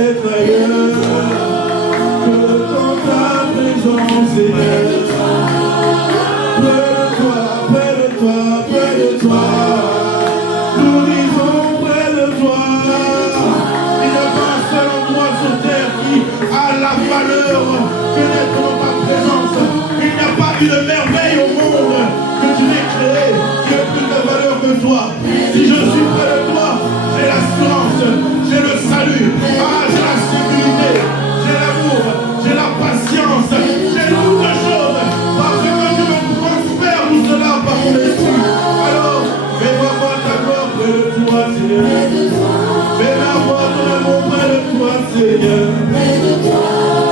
être ailleurs que dans ta présence, Seigneur. Près de toi, près de toi. Nous vivons près de toi. Il n'y a pas un seul endroit sur terre qui a la valeur que d'être dans ta présence. Il n'y a pas une merveille au monde que tu n'aies créée qui a plus de valeur que toi. Si je suis près de toi, j'ai l'assurance, j'ai le salut, j'ai la sécurité, j'ai l'amour, j'ai la patience, j'ai toutes les choses. Parce que Dieu me prospère tout cela par mon esprit. Alors, fais-moi voir ta gloire près de toi, Seigneur. Fais-moi voir ton amour près de toi, Seigneur.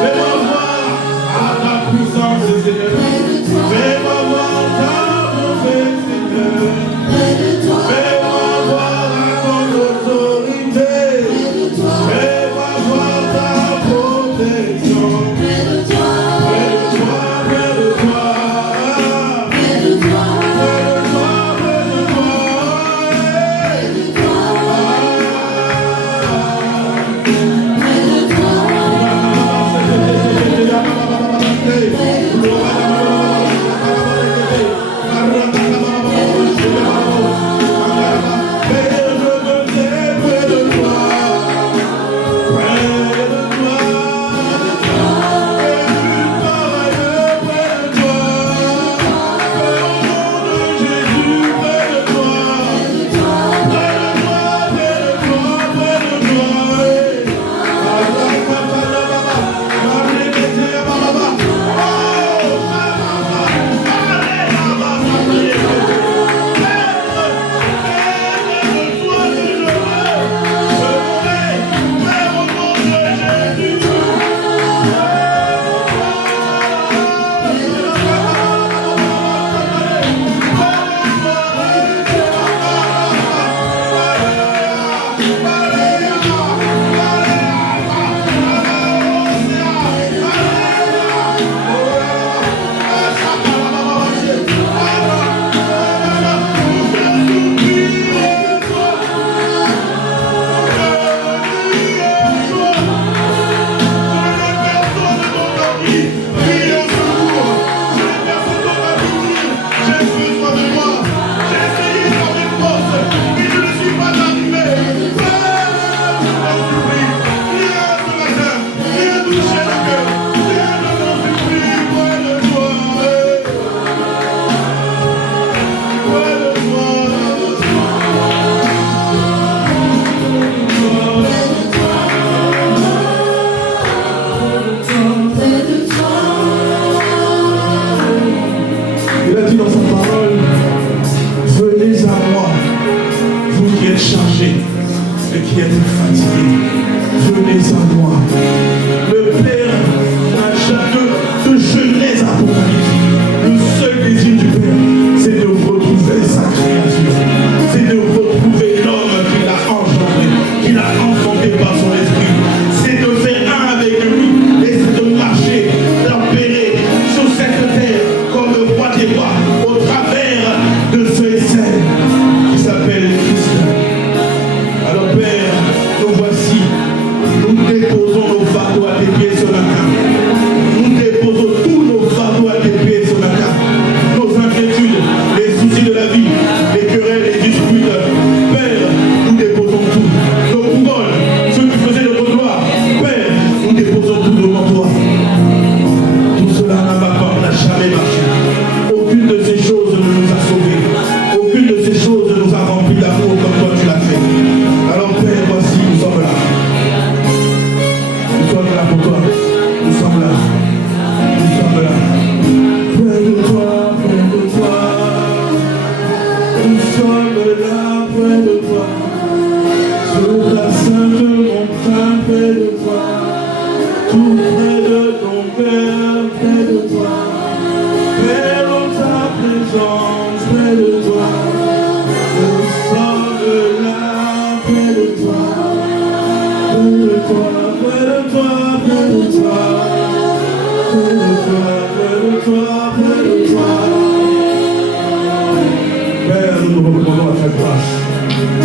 Fais-moi voir ta puissance, Seigneur. Fais-moi voir ta bonté, Seigneur. Fais-moi voir ton autorité. Fais-moi voir ta protection. Près de toi, près de toi. Près de toi, près de toi.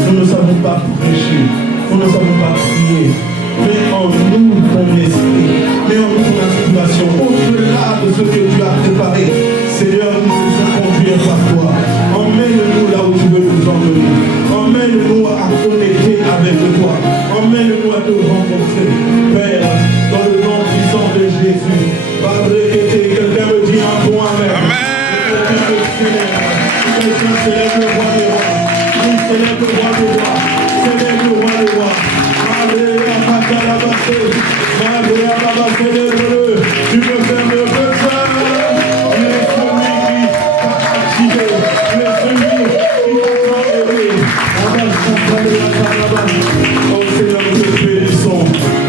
Nous ne savons pas prêcher, nous ne savons pas prier. Mais en nous ton esprit, mets-en-nous ton inspiration, au-delà de ce que tu as préparé. Seigneur, nous nous laissons conduire par toi. Emmène-nous là où tu veux nous emmener. Emmène-nous à connecter avec toi. Emmène-nous à te rencontrer. Père, dans le nom puissant de Jésus. Quelqu'un me dit un bon amen. Quelqu'un célèbre le roi des rois. Il célèbre le roi des rois. Célèbre le roi des rois. Tu peux faire le besoin. Il est celui qui t'a activé. Il est celui qui t'a enlevé. Oh Seigneur, nous te bénissons.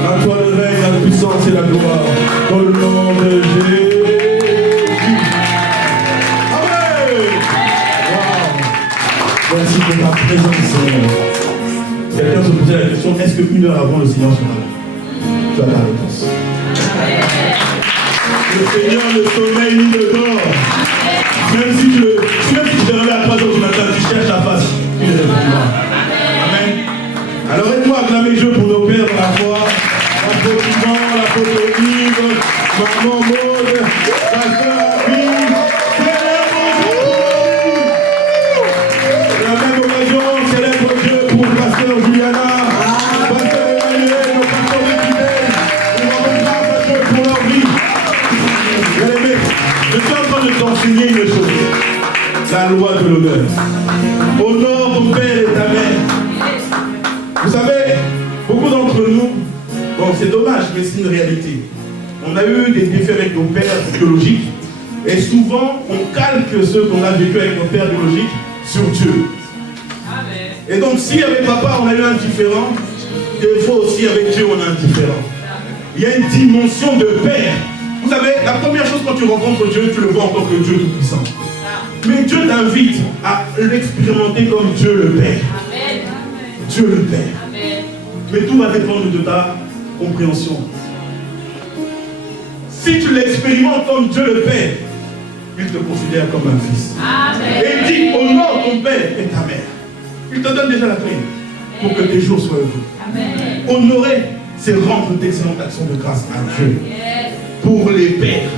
À toi le règne, la puissance et la gloire. Dans le nom de Jésus. Amen. Wow. Merci pour ta présence, Seigneur. Quelqu'un se posait la question, est-ce qu'une heure avant le silence sera là? Tu as la réponse. Le Seigneur ne sommeille ni ne dort. Même si tu te réveilles à 3 heures du matin, tu cherches la face, il ne répond pas. Amen. Alors aide-moi à acclamer Dieu pour nos pères dans la foi. L'apôtre Yvan, l'apôtre Yves, maman Maud, la sœur Abby. De la même occasion, célèbre Dieu pour le pasteur Juliana, pasteur Emmanuel, le pasteur Équipé. Nous rendons grâce à Dieu pour leur vie. Bien-aimés, je suis en train de t'enseigner une chose. La loi de l'honneur. Honore ton père et ta mère. Vous savez, beaucoup d'entre nous, bon c'est dommage, mais c'est une réalité. On a eu des défis avec nos pères biologiques et souvent on calque ce qu'on a vécu avec nos pères biologiques sur Dieu. Et donc si avec papa on a eu un différent, des fois aussi avec Dieu on a un différent. Il y a une dimension de père. Vous savez, la première chose quand tu rencontres Dieu, tu le vois en tant que Dieu tout-puissant. Mais Dieu t'invite à l'expérimenter comme Dieu le Père. Amen. Dieu le Père. Amen. Mais tout va dépendre de ta compréhension. Si tu l'expérimentes comme Dieu le Père, il te considère comme un fils. Amen. Et il dit, honore ton père et ta mère. Il te donne déjà la clé pour que tes jours soient heureux. Amen. Honorer, c'est rendre d'excellentes actions de grâce à Dieu. Yes. Pour les pères,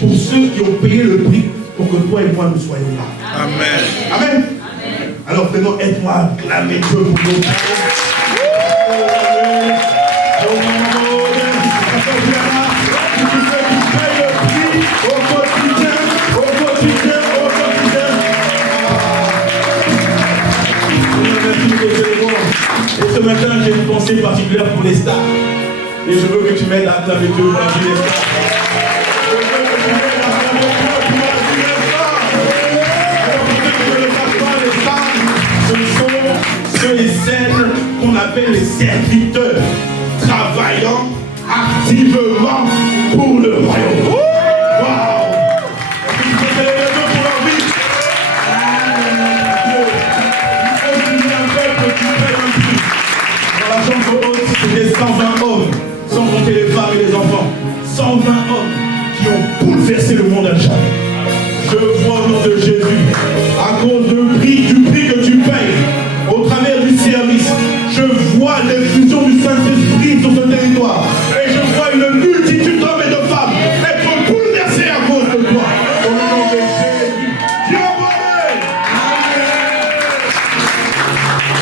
pour ceux qui ont payé le prix pour que toi et moi nous soyons là. Amen. Amen. Amen. Alors vraiment, aide-moi à acclamer Dieu pour nos pères. Et ce matin, j'ai une pensée particulière pour les stars. Et je veux que tu m'aides à acclamer Dieu pour la vie des stars. Je veux que tu m'aides à acclamer Dieu pour la vie des stars. Alors pour ceux qui ne le savent pas, les stars, ce sont ceux et celles qu'on appelle les serviteurs, travaillant activement pour le royaume. Waouh! Est-ce que tu peux célébrer Dieu pour leur vie? Dieu, un peuple qui paye un prix. Dans la chambre haute, c'était 120 hommes, sans compter les femmes et les enfants. 120 hommes qui ont bouleversé le monde à jamais. Je vois au nom de Jésus, à cause du prix que tu payes, au travers du service, je vois l'infusion du Saint-Esprit sur ce territoire. Et je vois une multitude d'hommes et de femmes être bouleversés à cause de toi. Au nom de Jésus. Dieu envoie.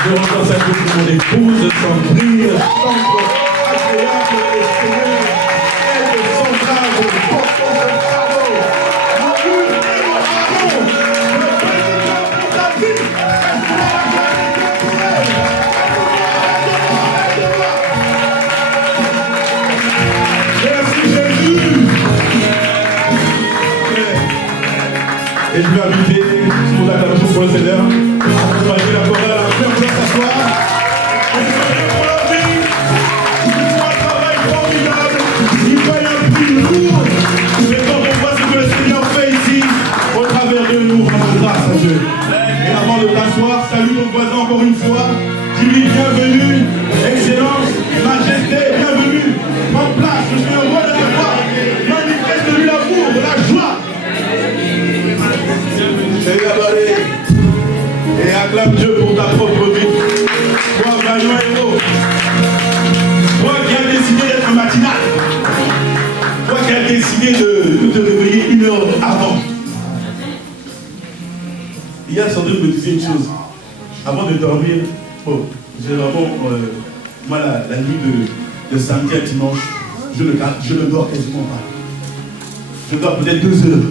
Je rends ça pour mon épouse, Sandrine, chambre agréable et seigneur, aide centrale, porte de travaux. Mon Dieu, mon pardon, le bénédiction pour ta vie. Merci Jésus. Et je vais inviter sur l'acclamation pour le Seigneur. On va la chorale à la fin pour s'asseoir. Et je vais pour la vie. Il faut un travail formidable. Il paye un prix lourd. Mais quand on voit ce que le Seigneur fait ici, au travers de nous, rendons grâce à Dieu. Et avant de t'asseoir, salue ton voisin encore une fois. Dis-lui bienvenue, excellence, majesté, bienvenue. Prends place, je suis heureux de te voir. Manifeste-lui l'amour, de la joie. Et acclame Dieu pour Hier, Sandrine me disait une chose. Avant de dormir, j'ai vraiment, moi, la nuit de samedi à dimanche, je ne dors quasiment pas. Je dors peut-être 2 heures.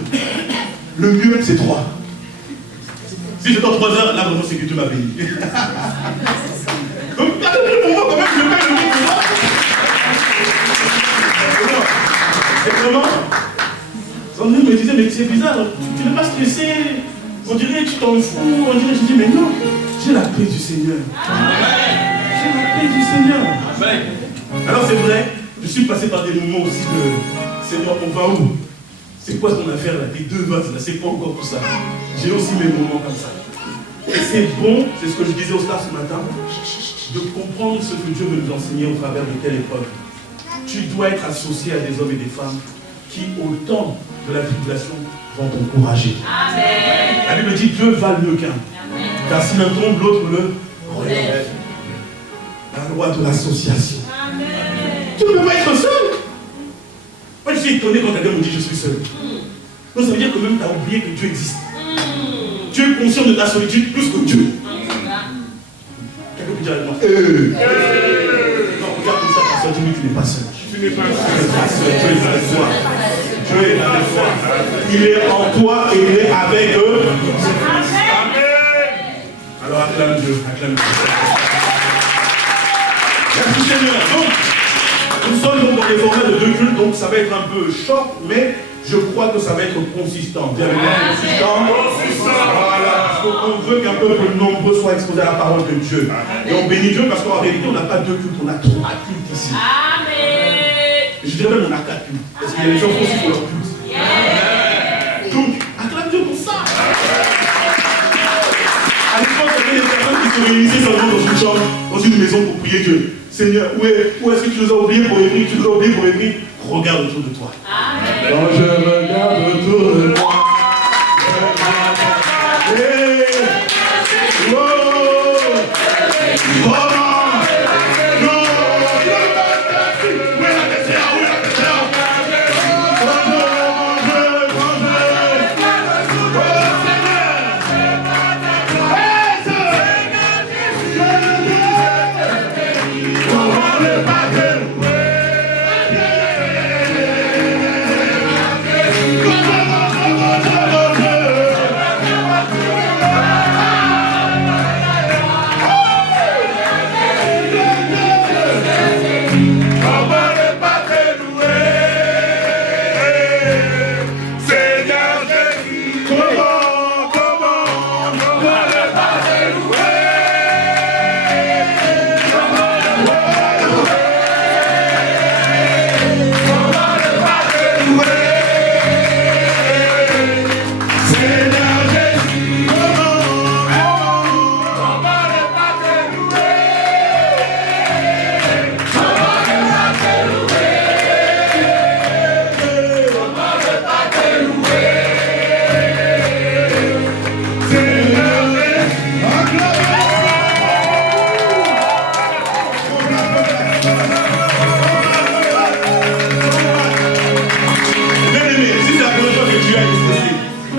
Le mieux, c'est 3. Si je dors 3 heures, là, vraiment, c'est que Dieu m'a béni. Donc, pour moi, quand même, je paye le mot. C'est vraiment. Sandrine me disait, mais c'est bizarre, tu n'es pas stressé. On dirait que tu t'en fous. On dirait, je dis, mais non, j'ai la paix du Seigneur. J'ai la paix du Seigneur. Alors, c'est vrai, je suis passé par des moments aussi de Seigneur, on va où? C'est quoi ton affaire là? Tes 2 vases là, c'est pas encore tout ça. J'ai aussi mes moments comme ça. Et c'est bon, c'est ce que je disais au staff ce matin, de comprendre ce que Dieu veut nous enseigner au travers de quelle épreuve. Tu dois être associé à des hommes et des femmes qui, au temps de la tribulation, vont t'encourager. La Bible dit Dieu va mieux qu'un. Car si l'un tombe, l'autre le relève. La loi de l'association. Tu ne peux pas être seul. Moi je suis étonné quand quelqu'un me dit je suis seul. Donc ça veut dire que même tu as oublié que Dieu existe. Tu es conscient de ta solitude plus que Dieu. Quelqu'un peut dire avec moi non, regarde comme ça, personne, dis-lui que tu n'es pas seul. Tu n'es pas seul. Dieu est avec toi. Dieu est avec toi. Il est en toi et il est avec eux. Alors acclame Dieu, acclame Dieu. Merci Seigneur. Donc, nous sommes donc dans les formats de 2 cultes, donc ça va être un peu short, mais je crois que ça va être consistant. Bien consistant. Voilà. On veut qu'un peuple nombreux soit exposé à la parole de Dieu. Et on bénit Dieu parce qu'en réalité, on n'a pas 2 cultes, on a 3 cultes ici. Amen. Je dirais même on a 4 cultes. Parce qu'il y a des gens qui aussi pour leur culte. Donc, acclame Dieu pour ça. À l'époque, il y avait des personnes qui se réunissaient seulement dans une chambre, dans une maison pour prier Dieu. Seigneur, où est-ce que tu nous as oubliés pour écrire? Tu nous as oubliés pour écrire? Regarde autour de toi. Amen. Quand je regarde autour de moi,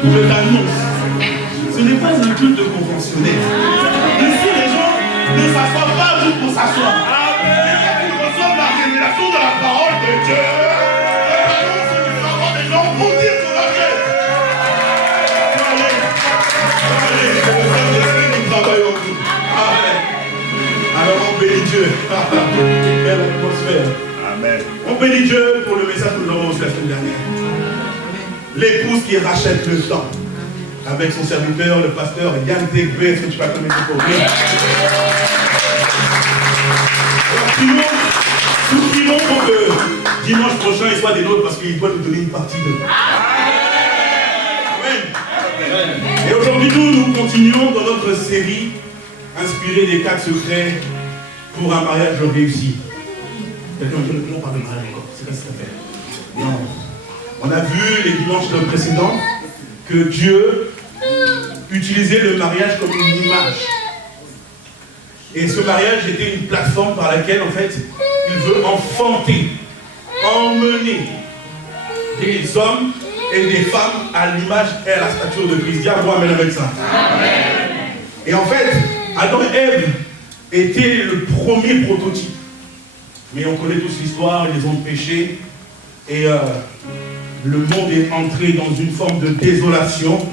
je t'annonce, ce n'est pas un culte conventionnel. Ici, les gens ne s'assoient pas juste pour s'asseoir. Ils reçoivent la révélation de la parole de Dieu. Il va y avoir des gens pour dire que la Dieu. Allez, nous travaillons tous. Amen. Alors on bénit Dieu. Quelle atmosphère. Amen. On bénit Dieu pour le message que nous avons reçu la semaine dernière. L'épouse qui rachète le temps avec son serviteur, le pasteur Yann Dégbé. Est-ce que tu vas connaître pour lui? Nous prions pour que dimanche prochain il soit des nôtres parce qu'il doit nous donner une partie de. Amen. Et aujourd'hui nous continuons dans notre série inspirée des 4 secrets pour un mariage réussi. Quelqu'un me dit le par le mariage encore. C'est quoi cette affaire? Non. On a vu les dimanches précédents que Dieu utilisait le mariage comme une image. Et ce mariage était une plateforme par laquelle, en fait, il veut enfanter, emmener des hommes et des femmes à l'image et à la stature de Christ. Dis à moi, amen avec ça. Amen. Et en fait, Adam et Ève étaient le premier prototype. Mais on connaît tous l'histoire, ils ont péché. Et le monde est entré dans une forme de désolation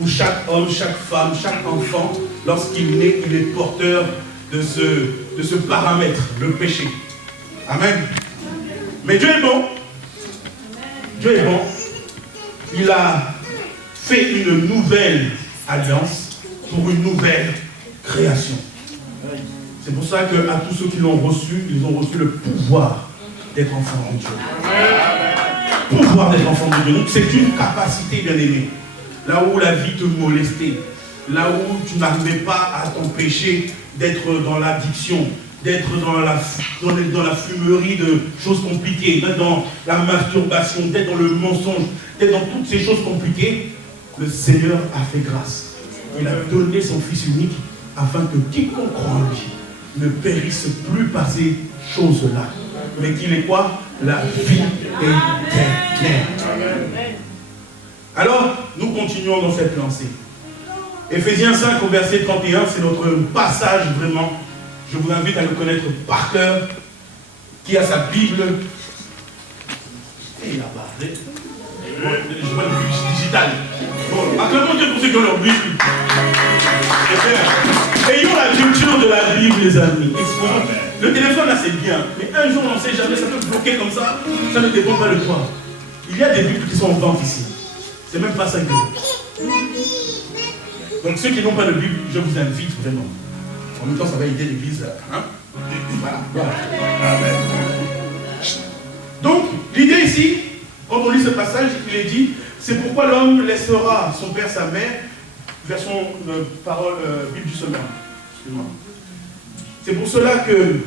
où chaque homme, chaque femme, chaque enfant, lorsqu'il naît, il est porteur de ce paramètre, le péché. Amen. Mais Dieu est bon. Dieu est bon. Il a fait une nouvelle alliance pour une nouvelle création. C'est pour ça qu'à tous ceux qui l'ont reçu, ils ont reçu le pouvoir d'être enfants de Dieu. Pouvoir d'être enfant de Dieu. Donc c'est une capacité, bien aimé. Là où la vie te molestait, là où tu n'arrivais pas à t'empêcher d'être dans l'addiction, d'être dans la fumerie de choses compliquées, d'être dans la masturbation, d'être dans le mensonge, d'être dans toutes ces choses compliquées, le Seigneur a fait grâce. Il a donné son Fils unique afin que quiconque croit en lui ne périsse plus par ces choses-là, mais qu'il ait quoi? La vie éternelle. Alors, nous continuons dans cette lancée. Éphésiens 5 au verset 31, c'est notre passage vraiment. Je vous invite à le connaître par cœur. Qui a sa Bible? Et là-bas, je vois le Bible digital. Bon, acclamons Dieu pour ceux qui ont leur Bible. Ayons la culture de la Bible, les amis. Le téléphone là c'est bien, mais un jour on ne sait jamais, ça peut bloquer comme ça ne dépend pas de toi. Il y a des Bibles qui sont en vente ici. C'est même pas 5 €. Donc ceux qui n'ont pas de Bible, je vous invite vraiment. En même temps, ça va aider l'église. Hein? Voilà. Amen. Donc, l'idée ici, quand on lit ce passage, il est dit, c'est pourquoi l'homme laissera son père, sa mère, version parole Bible du Semeur. Excuse-moi. C'est pour cela que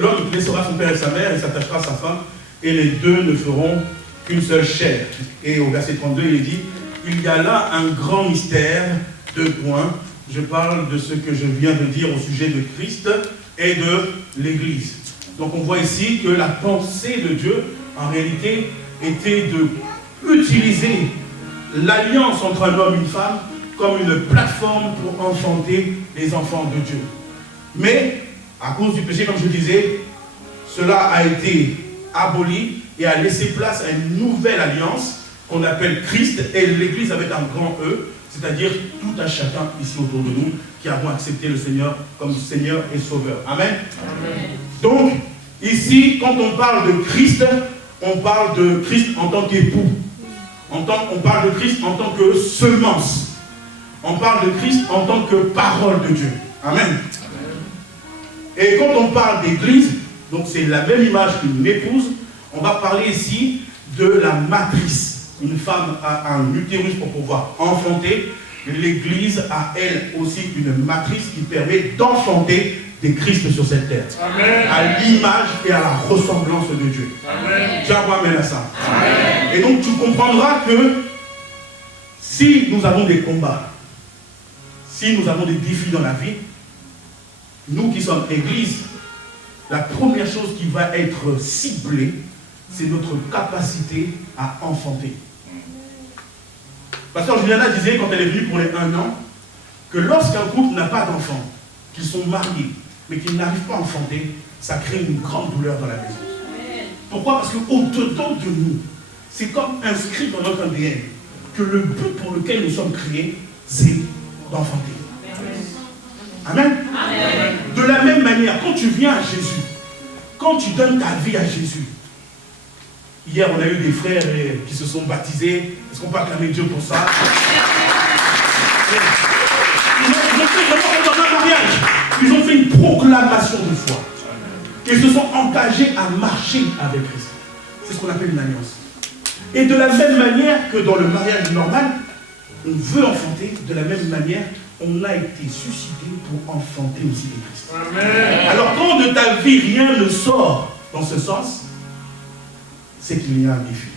l'homme laissera son père et sa mère et s'attachera à sa femme, et les deux ne feront qu'une seule chair. Et au verset 32, il est dit, il y a là un grand mystère, 2 points. Je parle de ce que je viens de dire au sujet de Christ et de l'Église. Donc on voit ici que la pensée de Dieu, en réalité, était d'utiliser l'alliance entre un homme et une femme comme une plateforme pour enfanter les enfants de Dieu. Mais, à cause du péché, comme je disais, cela a été aboli et a laissé place à une nouvelle alliance qu'on appelle Christ et l'Église avec un grand E, c'est-à-dire tout un chacun ici autour de nous qui avons accepté le Seigneur comme Seigneur et Sauveur. Amen. Amen. Donc, ici, quand on parle de Christ, on parle de Christ en tant qu'époux. On parle de Christ en tant que semence. On parle de Christ en tant que parole de Dieu. Amen. Et quand on parle d'église, donc c'est la même image qu'une épouse, on va parler ici de la matrice. Une femme a un utérus pour pouvoir enfanter. L'église a elle aussi une matrice qui permet d'enfanter des Christ sur cette terre. Amen. À l'image et à la ressemblance de Dieu. Dieu amène à ça. Amen. Et donc tu comprendras que si nous avons des combats, si nous avons des défis dans la vie, nous qui sommes église, la première chose qui va être ciblée, c'est notre capacité à enfanter. Pasteur Juliana disait, quand elle est venue pour les 1 an, que lorsqu'un couple n'a pas d'enfant, qu'ils sont mariés, mais qu'ils n'arrivent pas à enfanter, ça crée une grande douleur dans la maison. Pourquoi? Parce qu'au-dedans de nous, c'est comme inscrit dans notre ADN, que le but pour lequel nous sommes créés, c'est d'enfanter. Amen. Amen. De la même manière, quand tu viens à Jésus, quand tu donnes ta vie à Jésus, hier on a eu des frères qui se sont baptisés, est-ce qu'on peut acclamer Dieu pour ça? Ils ont fait vraiment dans un mariage, ils ont fait une proclamation de foi. Ils se sont engagés à marcher avec Christ. C'est ce qu'on appelle une alliance. Et de la même manière que dans le mariage normal, on veut enfanter, de la même manière, on a été suscité pour enfanter aussi le Christ. Amen. Alors quand de ta vie rien ne sort dans ce sens, c'est qu'il y a un défi.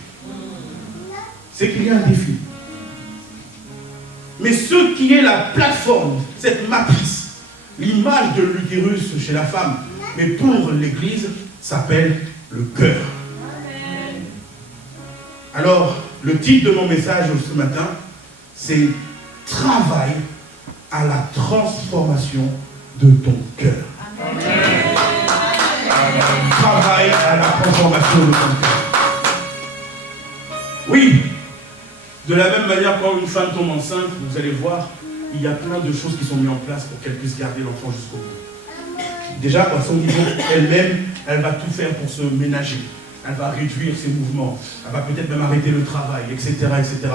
C'est qu'il y a un défi. Mais ce qui est la plateforme, cette matrice, l'image de l'utérus chez la femme, mais pour l'Église, s'appelle le cœur. Alors, le titre de mon message ce matin, c'est « Travail à la transformation de ton cœur ». Travail à la transformation de ton cœur. Oui, de la même manière, quand une femme tombe enceinte, vous allez voir, il y a plein de choses qui sont mises en place pour qu'elle puisse garder l'enfant jusqu'au bout. Déjà, à son niveau, elle-même, elle va tout faire pour se ménager. Elle va réduire ses mouvements. Elle va peut-être même arrêter le travail, etc., etc.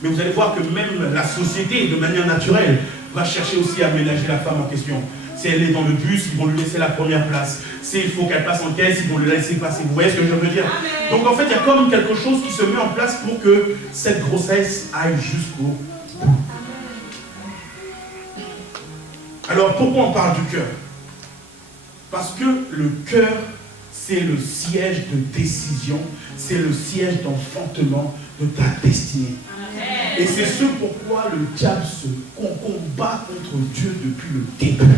Mais vous allez voir que même la société, de manière naturelle, va chercher aussi à ménager la femme en question. Si elle est dans le bus, ils vont lui laisser la première place. S'il faut qu'elle passe en caisse, ils vont le laisser passer. Vous voyez ce que je veux dire? Amen. Donc en fait, il y a comme quelque chose qui se met en place pour que cette grossesse aille jusqu'au bout. Alors pourquoi on parle du cœur? Parce que le cœur, c'est le siège de décision, c'est le siège d'enfantement de ta destinée. Amen. Et c'est ce pourquoi le diable se combat contre Dieu depuis le début.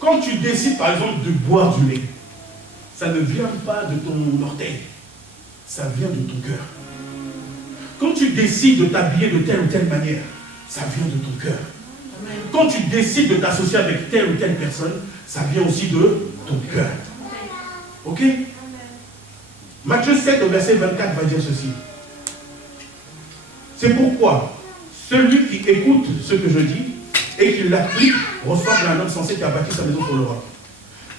Quand tu décides par exemple de boire du lait, ça ne vient pas de ton orteil, ça vient de ton cœur. Quand tu décides de t'habiller de telle ou telle manière, ça vient de ton cœur. Quand tu décides de t'associer avec telle ou telle personne, ça vient aussi de ton cœur. Ok? Matthieu 7 au verset 24 va dire ceci. C'est pourquoi celui qui écoute ce que je dis et qui l'applique ressemble à un homme sensé qui a bâti sa maison sur le roc.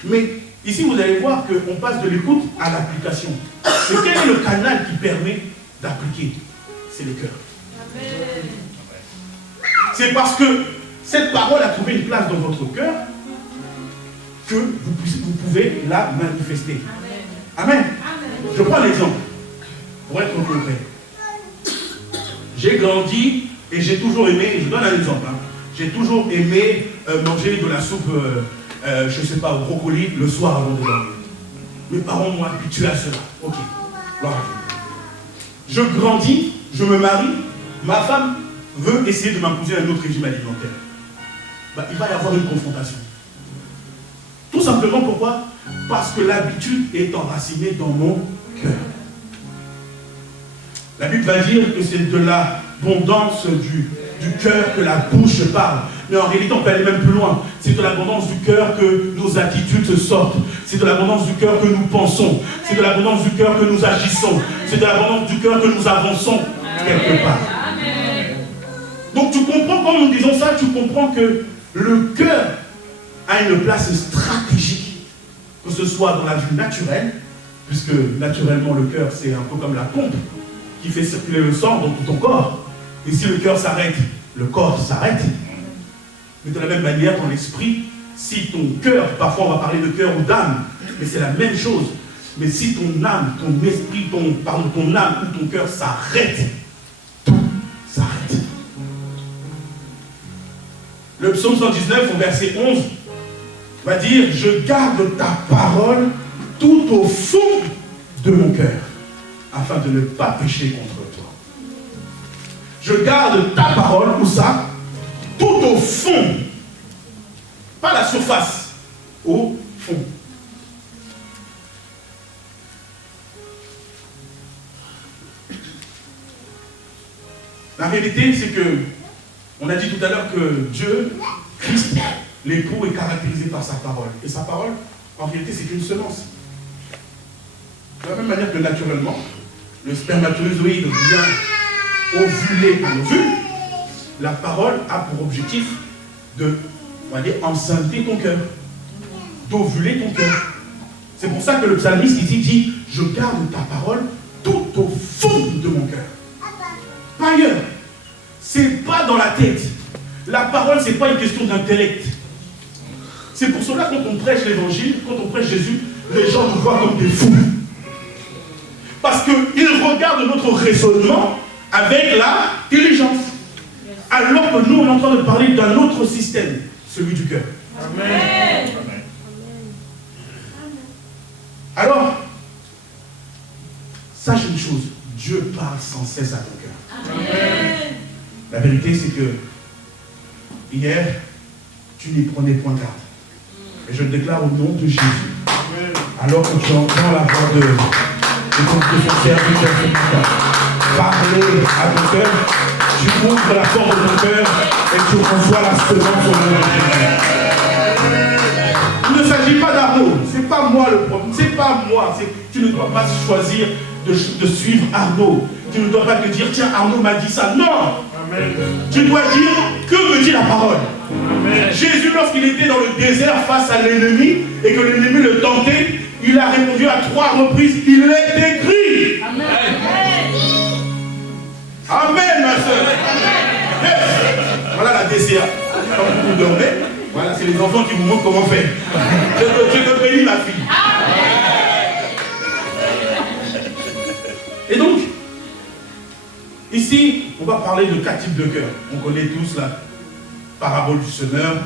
Mais ici, vous allez voir qu'on passe de l'écoute à l'application. Mais quel est le canal qui permet d'appliquer? C'est le cœur. C'est parce que cette parole a trouvé une place dans votre cœur que vous pouvez la manifester. Amen. Amen. Je prends l'exemple pour être concret. J'ai grandi et j'ai toujours aimé, je donne un exemple, j'ai toujours aimé manger de la soupe, je ne sais pas, au brocoli le soir avant de dormir. Mes parents m'ont habitué à cela. Ok, voilà. Je grandis, je me marie, ma femme veut essayer de m'imposer un autre régime alimentaire. Bah, il va y avoir une confrontation. Tout simplement pourquoi? Parce que l'habitude est enracinée dans mon cœur. La Bible va dire que c'est de l'abondance du cœur que la bouche parle. Mais en réalité, on peut aller même plus loin. C'est de l'abondance du cœur que nos attitudes sortent. C'est de l'abondance du cœur que nous pensons. C'est de l'abondance du cœur que nous agissons. C'est de l'abondance du cœur que nous avançons quelque part. Donc tu comprends, quand nous disons ça, tu comprends que le cœur a une place stratégique, que ce soit dans la vie naturelle, puisque naturellement le cœur c'est un peu comme la pompe qui fait circuler le sang dans tout ton corps. Et si le cœur s'arrête, le corps s'arrête. Mais de la même manière, dans l'esprit, si ton cœur, parfois on va parler de cœur ou d'âme, mais c'est la même chose. Mais si ton âme, ton esprit, ton âme ou ton cœur s'arrête, tout s'arrête. Le psaume 119 au verset 11 va dire « Je garde ta parole tout au fond de mon cœur, afin de ne pas pécher contre toi. » Je garde ta parole, où ça? Tout au fond. Pas la surface, au fond. La réalité, c'est que, on a dit tout à l'heure que Dieu, Christ, l'époux, est caractérisé par sa parole. Et sa parole, en réalité, c'est une semence. De la même manière que naturellement, le spermatozoïde vient ovuler un ovule, la parole a pour objectif de, on va dire, enceinte ton cœur, d'ovuler ton cœur. C'est pour ça que le psalmiste ici dit « Je garde ta parole tout au fond de mon cœur. » Pas ailleurs. C'est pas dans la tête. La parole, c'est pas une question d'intellect. C'est pour cela que quand on prêche l'évangile, quand on prêche Jésus, les gens nous voient comme des fous. Parce qu'ils regardent notre raisonnement avec la diligence. Alors que nous, on est en train de parler d'un autre système, celui du cœur. Amen. Amen. Alors, sache une chose, Dieu parle sans cesse à ton cœur. Amen. La vérité, c'est que hier, tu n'y prenais point garde. Et je déclare au nom de Jésus, alors que tu entends la voix et donc de son serviteur ce matin. Parlez à ton cœur, tu ouvres la porte de ton cœur et tu reçois la semence au nom de Jésus. Il ne s'agit pas d'Arnaud, c'est pas moi le problème, c'est pas moi. Tu ne dois pas choisir de suivre Arnaud. Tu ne dois pas te dire, tiens, Arnaud m'a dit ça. Non! Amen. Tu dois dire, que me dit la parole? Amen. Jésus, lorsqu'il était dans le désert face à l'ennemi et que l'ennemi le tentait, il a répondu à 3 reprises, il est écrit. Amen. Amen, ma soeur. Voilà la DCA. Quand vous dormez, voilà, c'est les enfants qui vous montrent comment faire. Je te bénis, ma fille. Et donc, ici, on va parler de 4 types de cœurs. On connaît tous la parabole du semeur.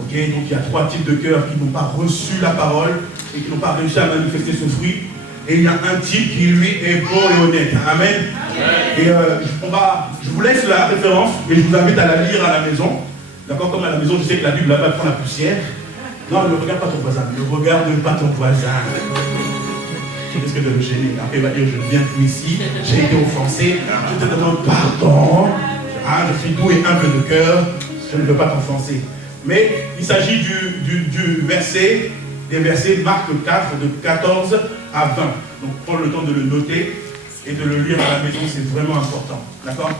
Ok, donc il y a 3 types de cœurs qui n'ont pas reçu la parole et qui n'ont pas réussi à manifester ce fruit. Et il y a un type qui, lui, est bon et honnête. Amen. Et je vous laisse la référence et je vous invite à la lire à la maison. D'accord, comme à la maison, je sais que la Bible là-bas prend la poussière. Non, ne regarde pas ton voisin. Ne regarde pas ton voisin. Tu risques de le gêner. Après, il va dire, je viens ici, j'ai été offensé, je te demande pardon. Ah, je suis doux et humble de cœur, je ne veux pas t'offenser. Mais il s'agit du verset, des versets Marc 4, de 14 à 20. Donc, prends le temps de le noter et de le lire à la maison, c'est vraiment important. D'accord?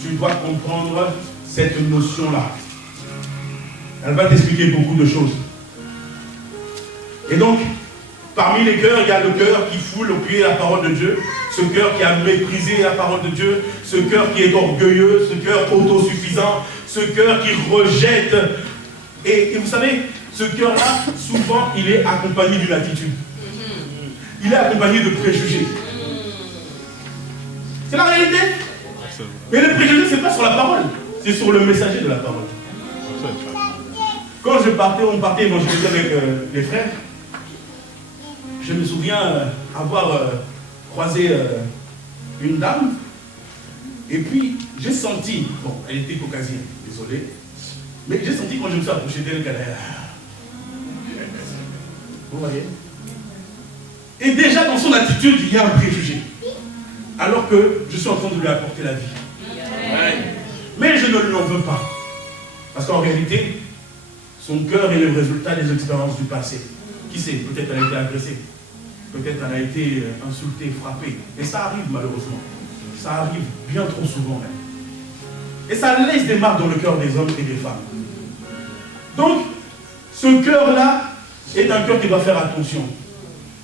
Tu dois comprendre cette notion-là. Elle va t'expliquer beaucoup de choses. Et donc, parmi les cœurs, il y a le cœur qui foule au pied la parole de Dieu, ce cœur qui a méprisé la parole de Dieu, ce cœur qui est orgueilleux, ce cœur autosuffisant, ce cœur qui rejette. Et vous savez, ce cœur-là, souvent, il est accompagné d'une attitude. Il est accompagné de préjugés. C'est la réalité. Mais le préjugé, ce n'est pas sur la parole, c'est sur le messager de la parole. Quand on partait évangéliser avec les frères, je me souviens avoir croisé une dame, et puis j'ai senti, bon, elle était caucasienne, désolé, mais j'ai senti quand je me suis approché d'elle qu'elle a... Vous voyez? Et déjà dans son attitude, il y a un préjugé, alors que je suis en train de lui apporter la vie. Mais je ne lui en veux pas, parce qu'en réalité, son cœur est le résultat des expériences du passé. Qui sait, peut-être elle a été agressée. Peut-être elle a été insultée, frappée. Et ça arrive malheureusement. Ça arrive bien trop souvent même. Et ça laisse des marques dans le cœur des hommes et des femmes. Donc, ce cœur-là est un cœur qui doit faire attention.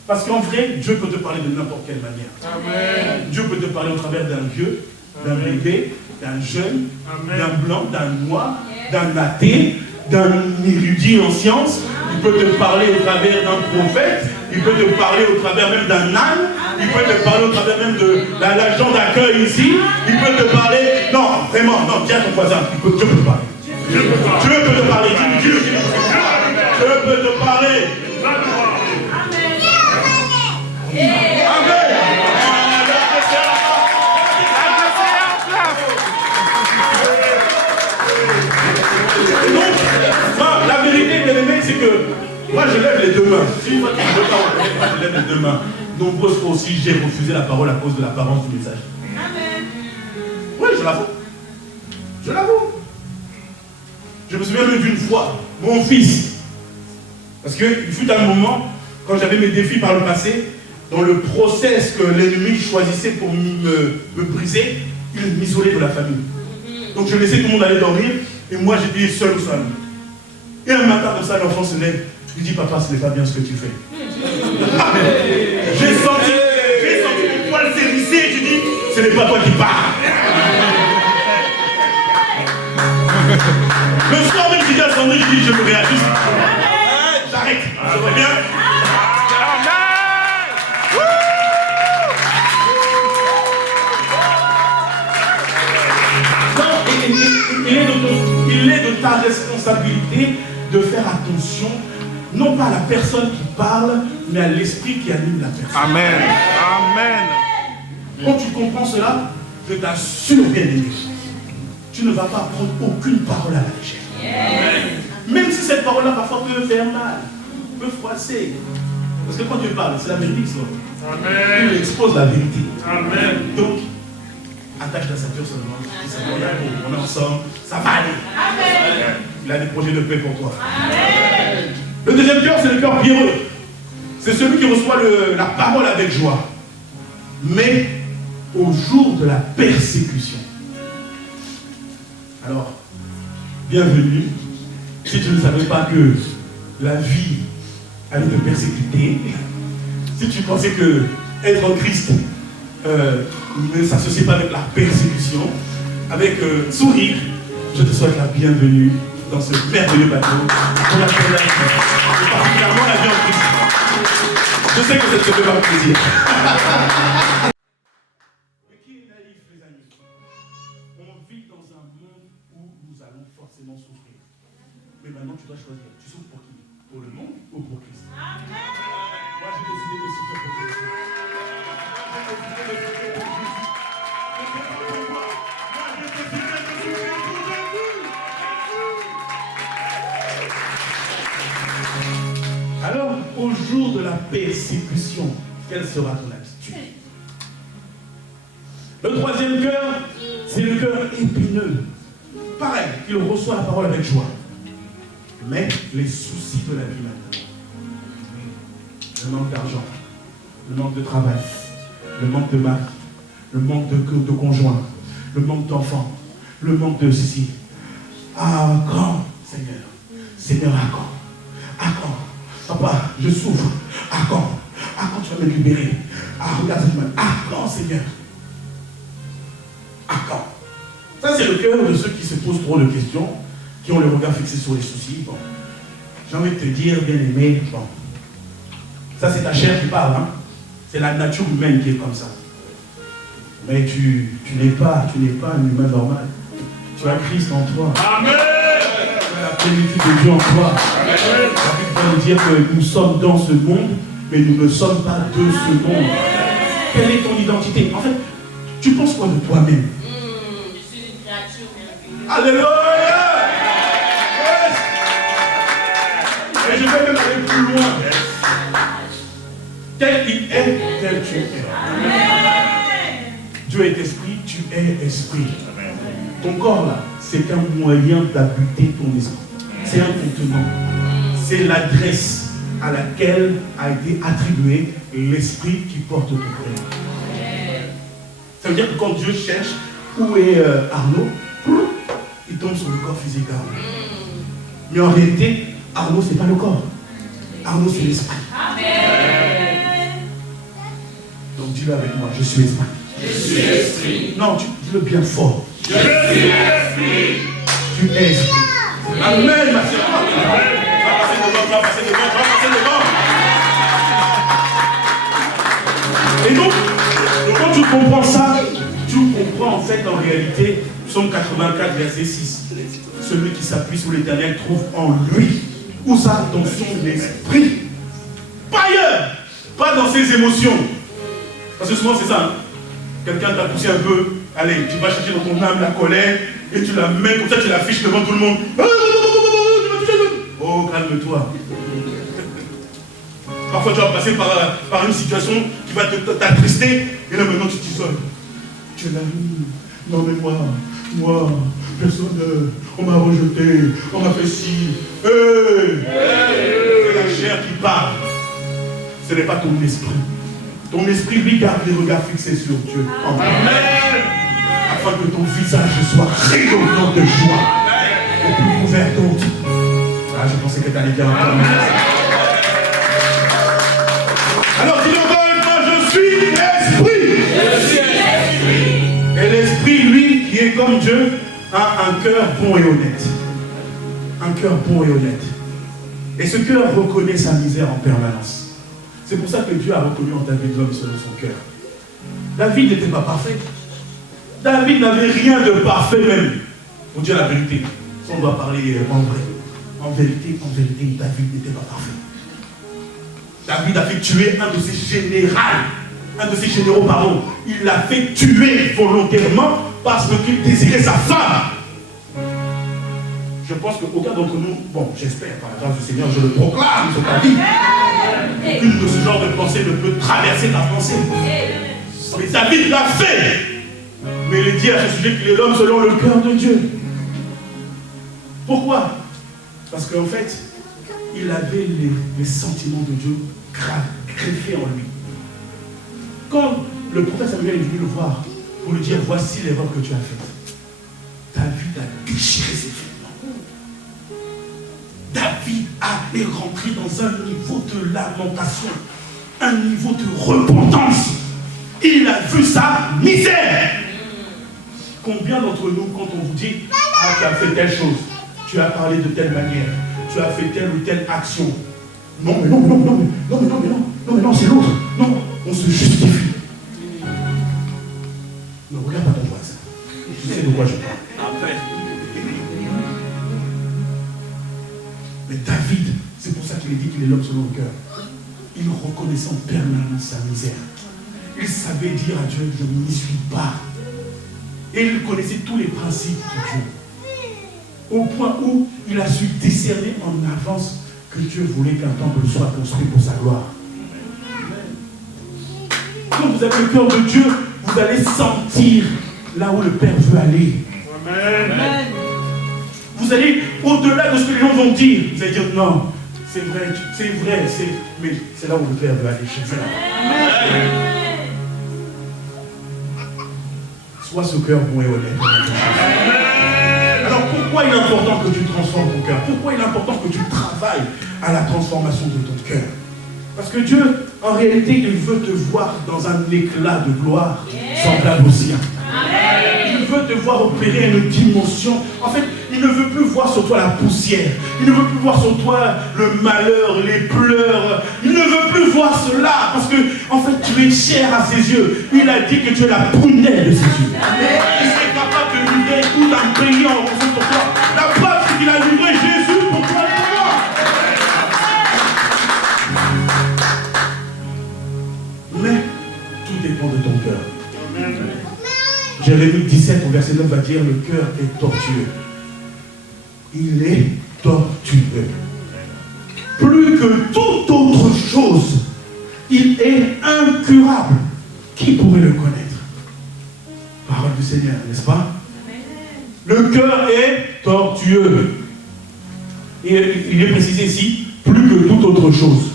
Parce qu'en vrai, Dieu peut te parler de n'importe quelle manière. Amen. Dieu peut te parler au travers d'un vieux, d'un bébé, d'un jeune, d'un blanc, d'un noir, d'un athée, d'un érudit en sciences. Il peut te parler au travers d'un prophète. Il peut te parler au travers même d'un âne. Il peut te parler au travers même de l'agent d'accueil ici. Il peut te parler... Non, vraiment, non, tiens ton voisin. Dieu peut te parler. Dieu peut te parler. Dieu peut te parler. Amen. Donc, la vérité, bien aimé, c'est que moi je lève les 2 mains. Si moi tu ne veux pas reconnaître, moi je lève les 2 mains. Nombreuses fois aussi, j'ai refusé la parole à cause de l'apparence du message. Amen. Oui, je l'avoue. Je l'avoue. Je me souviens même d'une fois, mon fils. Parce qu'il fut un moment, quand j'avais mes défis par le passé, dans le process que l'ennemi choisissait pour me briser, il m'isolait de la famille. Donc je laissais tout le monde aller dormir, et moi j'étais seul au salon. Et un matin comme ça, l'enfant se lève, il dit, papa, ce n'est pas bien ce que tu fais. J'ai senti mon poil s'hérisser, et je dis, ce n'est pas toi qui parles. Le soir même, j'ai dit à Sandrine, je dis, je me réajuste. J'arrête, ça va bien. Il est de ta responsabilité de faire attention, non pas à la personne qui parle, mais à l'esprit qui anime la personne. Amen. Amen. Quand tu comprends cela, je t'assure, bien aimé, tu ne vas pas prendre aucune parole à la légère. Même si cette parole-là parfois peut faire mal, peut froisser. Parce que quand Dieu parle, c'est la vérité qui sort. Amen. Il expose la vérité. Amen. Donc, attache ta ceinture seulement. On est ensemble. Ça va aller. Amen. Il a des projets de paix pour toi. Amen. Le deuxième cœur, c'est le cœur bienheureux. C'est celui qui reçoit la parole avec joie. Mais au jour de la persécution. Alors, bienvenue. Si tu ne savais pas que la vie allait te persécuter, si tu pensais que être en Christ ne s'associe pas avec la persécution, avec sourire, je te souhaite la bienvenue dans ce merveilleux bateau pour la première fois, et particulièrement la vie en Christ. Je sais que cette semaine va me plaisir. Mais qui est naïf, les amis? On vit dans un monde où nous allons forcément souffrir. Mais maintenant, tu dois choisir. Tu souffres pour qui? Pour le monde ou pour Christ? Amen. Moi, j'ai décidé de souffrir pour Christ. Alors, au jour de la persécution, quelle sera ton attitude? Le troisième cœur, c'est le cœur épineux. Pareil, il reçoit la parole avec joie. Mais les soucis de la vie maintenant, le manque d'argent, le manque de travail, le manque de mari, le manque de conjoint, le manque d'enfants, le manque de ceci. À quand, Seigneur? Seigneur, à quand? À quand? Papa, je souffre. À quand? À quand tu vas me libérer? Ah, regarde cette main. À quand, Seigneur? À quand? Ça, c'est le cœur de ceux qui se posent trop de questions, qui ont le regard fixé sur les soucis. Bon, j'ai envie de te dire, bien aimé, bon, ça c'est ta chair qui parle, hein? C'est la nature humaine qui est comme ça. Mais tu n'es pas un humain normal. Tu as Christ en toi. Amen. Tu as la plénitude de Dieu en toi. Amen. La Bible va nous dire que nous sommes dans ce monde, mais nous ne sommes pas de ce monde. Quelle est ton identité? En fait, tu penses quoi de toi-même? Je suis une créature merveilleuse. Alléluia! Et je vais même aller plus loin. Tel qu'il est, tel tu es. Amen. Dieu est esprit, tu es esprit. Amen. Ton corps là, c'est un moyen d'habiter ton esprit. C'est un contenant. C'est l'adresse à laquelle a été attribué l'esprit qui porte ton prénom. Ça veut dire que quand Dieu cherche où est Arnaud, il tombe sur le corps physique d'Arnaud. Mais en réalité, Arnaud, ce n'est pas le corps. Arnaud, c'est l'esprit. Amen. Donc dis-le avec moi, je suis esprit. Je suis esprit. Non, dis-le bien fort. Je suis esprit. Tu es esprit. Amen, ma sœur. Va passer devant. Et donc, quand tu comprends ça, tu comprends en fait en réalité, Psaume 84, verset 6. Celui qui s'appuie sur l'Éternel trouve en lui. Où ça? Dans son esprit. Pas ailleurs. Pas dans ses émotions. Parce que souvent c'est ça. Hein? Quelqu'un t'a poussé un peu. Allez, tu vas chercher dans ton âme la colère et tu la mets comme ça, tu l'affiches devant tout le monde. Oh, calme-toi. Parfois tu vas passer par une situation qui va t'attrister et là maintenant tu t'isoles. Tu es là. Non mais moi, personne, on m'a rejeté, on m'a fait ci. C'est la chair qui parle. Ce n'est pas ton esprit. Ton esprit, lui, garde les regards fixés sur Dieu. Amen. Afin que ton visage soit rayonnant de joie. Et plus couvert d'autres. Ah, je pensais que tu allais bien entendre. Alors, dis encore une fois, je suis esprit. Je suis esprit. Et l'esprit, lui, qui est comme Dieu, a un cœur bon et honnête. Un cœur bon et honnête. Et ce cœur reconnaît sa misère en permanence. C'est pour ça que Dieu a reconnu en David l'homme selon son cœur. David n'était pas parfait. David n'avait rien de parfait même. Pour dire la vérité. Si on doit parler en vrai. En vérité, David n'était pas parfait. David a fait tuer un de ses généraux, pardon. Il l'a fait tuer volontairement parce qu'il désirait sa femme. Je pense qu'aucun d'entre nous, bon, j'espère, par la grâce du Seigneur, je le proclame sur ta vie. Aucune de ce genre de pensée ne peut traverser ta pensée. Mais David l'a fait. Mais il dit à ce sujet qu'il est l'homme selon le cœur de Dieu. Pourquoi? Parce qu'en fait, il avait les sentiments de Dieu greffés en lui. Quand le prophète Samuel est venu le voir pour lui dire, voici l'erreur que tu as faite, David a déchiré ses vêtements. David est rentré dans un niveau de lamentation, un niveau de repentance. Il a vu sa misère. Combien d'entre nous, quand on vous dit, ah, tu as fait telle chose, tu as parlé de telle manière, tu as fait telle ou telle action. Non, mais non, c'est l'autre. Non, on se justifie. Ne regarde pas ton voisin. Tu sais de quoi je parle. Après. Mais David, c'est pour ça qu'il est dit qu'il est l'homme selon le cœur. Il reconnaissait en permanence sa misère. Il savait dire à Dieu, je n'y suis pas. Et il connaissait tous les principes de Dieu. Au point où il a su discerner en avance que Dieu voulait qu'un temple soit construit pour sa gloire. Quand vous avez le cœur de Dieu, vous allez sentir là où le Père veut aller. Amen. Vous allez au-delà de ce que les gens vont dire. Vous allez dire non, c'est vrai, mais c'est là où le Père veut aller. Amen. Sois ce cœur bon et honnête. Alors pourquoi il est important que tu transformes ton cœur? Pourquoi il est important que tu travailles à la transformation de ton cœur? Parce que Dieu, en réalité, il veut te voir dans un éclat de gloire semblable au sien. Il veut te voir opérer une dimension. En fait, il ne veut plus voir sur toi la poussière. Il ne veut plus voir sur toi le malheur, les pleurs. Il ne veut plus voir cela parce que, en fait, tu es cher à ses yeux. Il a dit que tu es la prunelle de ses yeux. Il serait capable de livrer tout un pays en fonction de toi. La preuve, c'est qu'il a livré Jésus pour toi et pour moi. Mais tout dépend de ton cœur. Jérémie 17 au verset 9 va dire, le cœur est tortueux. Il est tortueux. Plus que toute autre chose, il est incurable. Qui pourrait le connaître? Parole du Seigneur, n'est-ce pas? Le cœur est tortueux. Et il est précisé ici, plus que toute autre chose.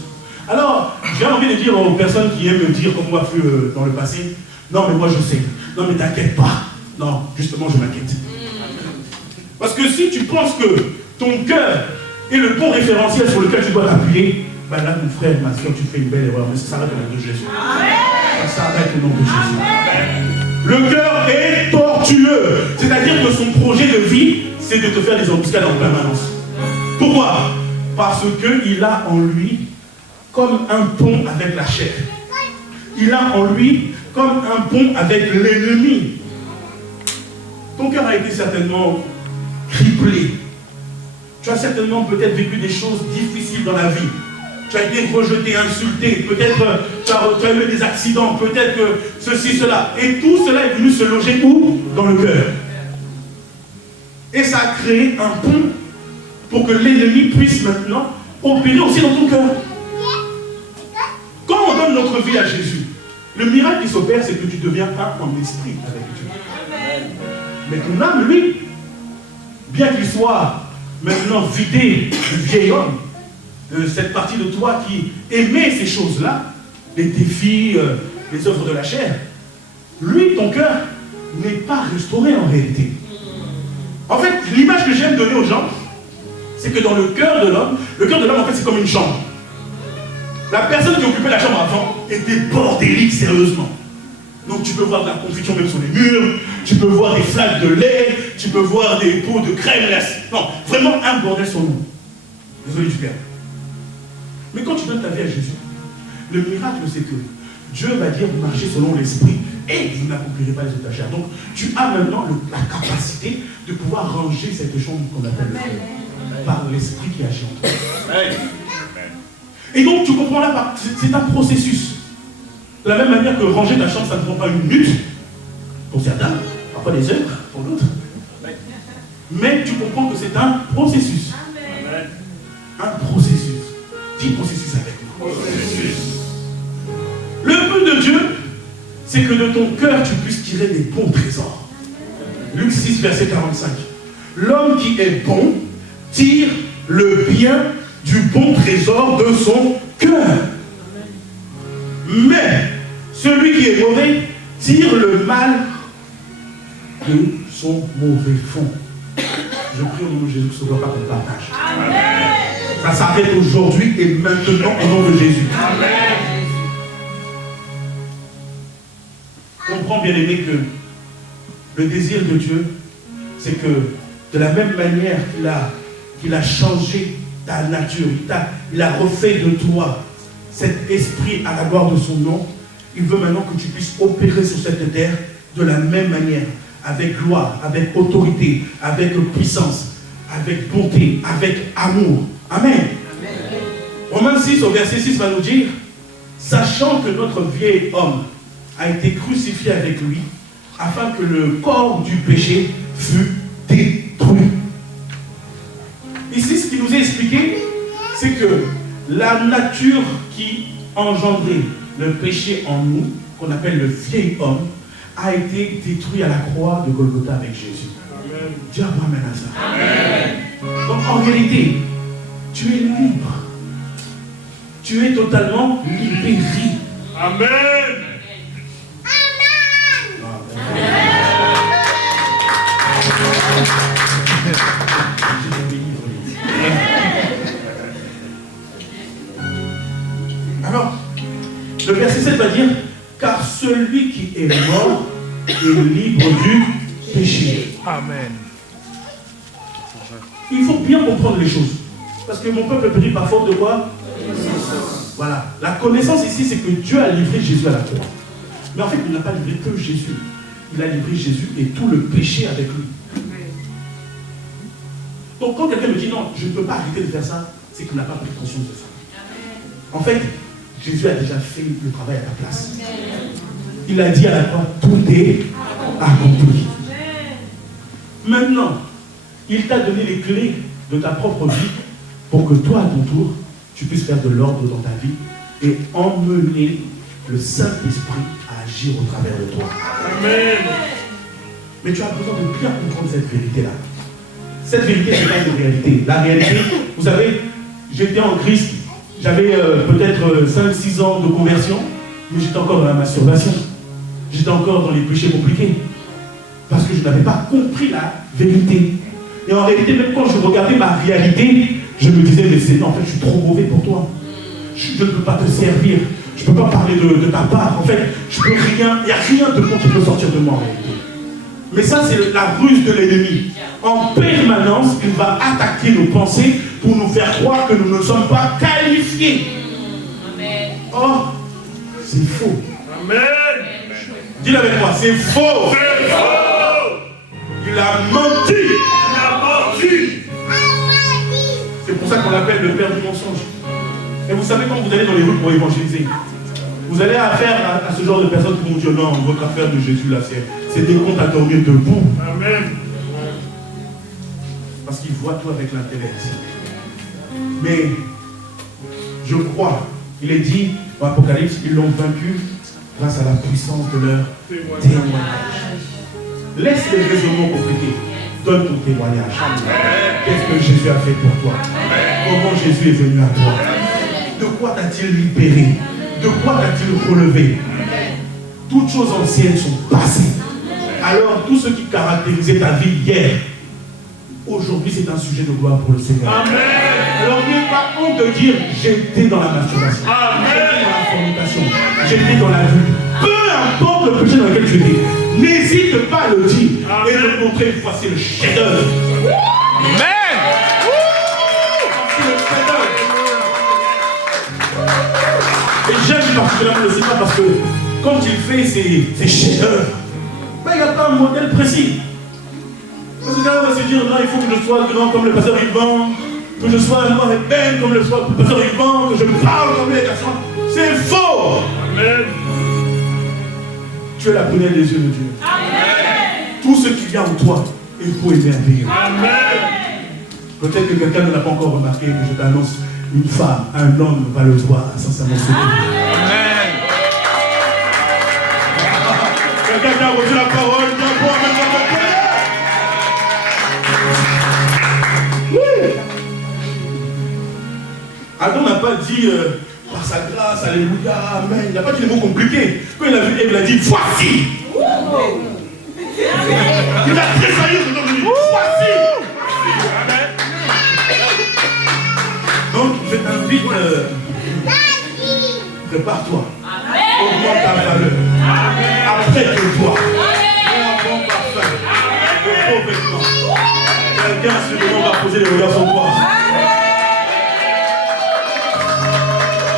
Alors, j'ai envie de dire aux personnes qui aiment me dire, comme moi fut dans le passé, non mais moi je sais, non mais t'inquiète pas. Non, justement je m'inquiète. Parce que si tu penses que ton cœur est le bon référentiel sur lequel tu dois t'appuyer, ben là mon frère, ma soeur, tu fais une belle erreur, mais ça s'arrête au nom de Jésus. Ça s'arrête au nom de Jésus. Le cœur est tortueux, c'est-à-dire que son projet de vie, c'est de te faire des embuscades en permanence. Pourquoi? Parce qu'il a en lui comme un pont avec la chair. Il a en lui comme un pont avec l'ennemi. Ton cœur a été certainement criblé. Tu as certainement peut-être vécu des choses difficiles dans la vie. Tu as été rejeté, insulté. Peut-être tu as eu des accidents. Peut-être que ceci, cela. Et tout cela est venu se loger où? Dans le cœur. Et ça a créé un pont pour que l'ennemi puisse maintenant opérer aussi dans ton cœur. Quand on donne notre vie à Jésus, le miracle qui s'opère, c'est que tu deviens un en esprit avec Dieu. Mais ton âme, lui, bien qu'il soit maintenant vidé du vieil homme, de cette partie de toi qui aimait ces choses-là, les défis, les œuvres de la chair, lui, ton cœur, n'est pas restauré en réalité. En fait, l'image que j'aime donner aux gens, c'est que dans le cœur de l'homme, en fait, c'est comme une chambre. La personne qui occupait la chambre avant était bordélique sérieusement. Donc tu peux voir de la confusion même sur les murs, tu peux voir des flaques de lait, tu peux voir des pots de crème. Non, vraiment un bordel sur nous. Désolé du cœur. Mais quand tu donnes ta vie à Jésus, le miracle c'est que Dieu va dire marcher selon l'esprit et vous n'accomplirez pas les autres chair. Donc tu as maintenant la capacité de pouvoir ranger cette chambre qu'on appelle le cœur par l'esprit qui agit en toi. Et donc tu comprends là, c'est un processus. De la même manière que ranger ta chambre, ça ne prend pas une minute, pour certains, parfois des heures, pour d'autres. Mais tu comprends que c'est un processus. Un processus. Dis processus avec moi. c'est que de ton cœur, tu puisses tirer des bons trésors. Luc 6, verset 45. L'homme qui est bon tire le bien du bon trésor de son cœur. Mais celui qui est mauvais tire le mal de son mauvais fond. Je prie au nom de Jésus que ce ne soit pas qu'on partage. Amen. Ça s'arrête aujourd'hui et maintenant au nom de Jésus. Amen. Comprends, bien aimé, que le désir de Dieu, c'est que de la même manière qu'il a changé ta nature, il a refait de toi cet esprit à la gloire de son nom, il veut maintenant que tu puisses opérer sur cette terre de la même manière, avec gloire, avec autorité, avec puissance, avec bonté, avec amour. Amen. Amen. Romains 6 au verset 6 va nous dire, sachant que notre vieil homme a été crucifié avec lui, afin que le corps du péché fût détruit. Ici, ce qui nous est expliqué, c'est que la nature qui engendrait le péché en nous, qu'on appelle le vieil homme, a été détruit à la croix de Golgotha avec Jésus. Amen. Dieu amène à ça. Amen. Donc en réalité, tu es libre. Tu es totalement libéré. Amen. Alors, le verset 7 va dire, car celui qui est mort est libre du péché. Amen. Il faut bien comprendre les choses. Parce que mon peuple périt par faute de quoi? Voilà. La connaissance ici, c'est que Dieu a livré Jésus à la croix. Mais en fait, il n'a pas livré que Jésus. Il a livré Jésus et tout le péché avec lui. Donc quand quelqu'un me dit non, je ne peux pas arrêter de faire ça, c'est qu'il n'a pas pris conscience de ça. En fait, Jésus a déjà fait le travail à ta place. Il a dit à la croix, tout est accompli. Maintenant, il t'a donné les clés de ta propre vie pour que toi, à ton tour, tu puisses faire de l'ordre dans ta vie et emmener le Saint-Esprit à agir au travers de toi. Amen. Mais tu as besoin de bien comprendre cette vérité-là. Cette vérité, ce n'est pas une réalité. La réalité, vous savez, j'étais en Christ, j'avais peut-être 5-6 ans de conversion, mais j'étais encore dans la masturbation. J'étais encore dans les péchés compliqués. Parce que je n'avais pas compris la vérité. Et en réalité, même quand je regardais ma réalité, je me disais, mais Seigneur, en fait, je suis trop mauvais pour toi. Je ne peux pas te servir. Je ne peux pas parler de ta part. En fait, je peux rien. Il n'y a rien de bon qui peut sortir de moi en réalité. Mais ça, c'est la ruse de l'ennemi. En permanence, il va attaquer nos pensées pour nous faire croire que nous ne sommes pas qualifiés. Or, c'est faux. Amen. Dis-le avec moi, c'est faux. C'est faux. Il a menti. Il a menti. C'est pour ça qu'on l'appelle le père du mensonge. Et vous savez, quand vous allez dans les rues pour évangéliser, vous allez affaire à ce genre de personnes qui vont dire non, votre affaire de Jésus là, c'est des comptes à dormir debout. Amen. Parce qu'ils voient tout avec l'intellect. Mais je crois, il est dit dans l'Apocalypse, ils l'ont vaincu grâce à la puissance de leur témoignage. Laisse les raisonnements compliqués. Donne ton témoignage. Qu'est-ce que Jésus a fait pour toi? Comment Jésus est venu à toi? De quoi t'a-t-il libéré? De quoi t'a-t-il relevé? Toutes choses anciennes sont passées. Alors, tout ce qui caractérisait ta vie hier, aujourd'hui, c'est un sujet de gloire pour le Seigneur. Amen. Alors, n'aie pas honte de dire, j'étais dans la masturbation. J'étais dans la fornication. J'étais dans la vue. Peu importe le péché dans lequel tu étais, n'hésite pas à le dire. Amen. Et de montrer, voici le chef-d'œuvre. Amen. Voici le chef-d'œuvre. Et j'aime particulièrement le Seigneur parce que quand il fait ses chefs-d'œuvre, il n'y a pas un modèle précis. Parce que quelqu'un va se dire, non, il faut que je sois grand comme le pasteur Yvan, que je sois noir et belle comme le pasteur Yvan, que je parle comme les garçons. C'est faux. Amen. Tu es la prunelle des yeux de Dieu. Amen. Tout ce qu'il y a en toi est beau et merveilleux. Amen. Peut-être que quelqu'un ne l'a pas encore remarqué, mais je t'annonce, une femme, un homme va le voir sincèrement. Amen. a reçu la parole, Dieu pour amen dans ton cœur. Oui. Adam n'a pas dit par sa grâce, alléluia, amen. Il n'a pas dit des mots compliqués. Quand il a vu Ève, il a dit voici. Il a tressailli, voici. Amen. Donc, je t'invite, prépare-toi. Augmente ta valeur. Apprête-toi. Prends un bon parfum. Un beau vêtement. Quelqu'un à ce moment va poser les regards sur toi.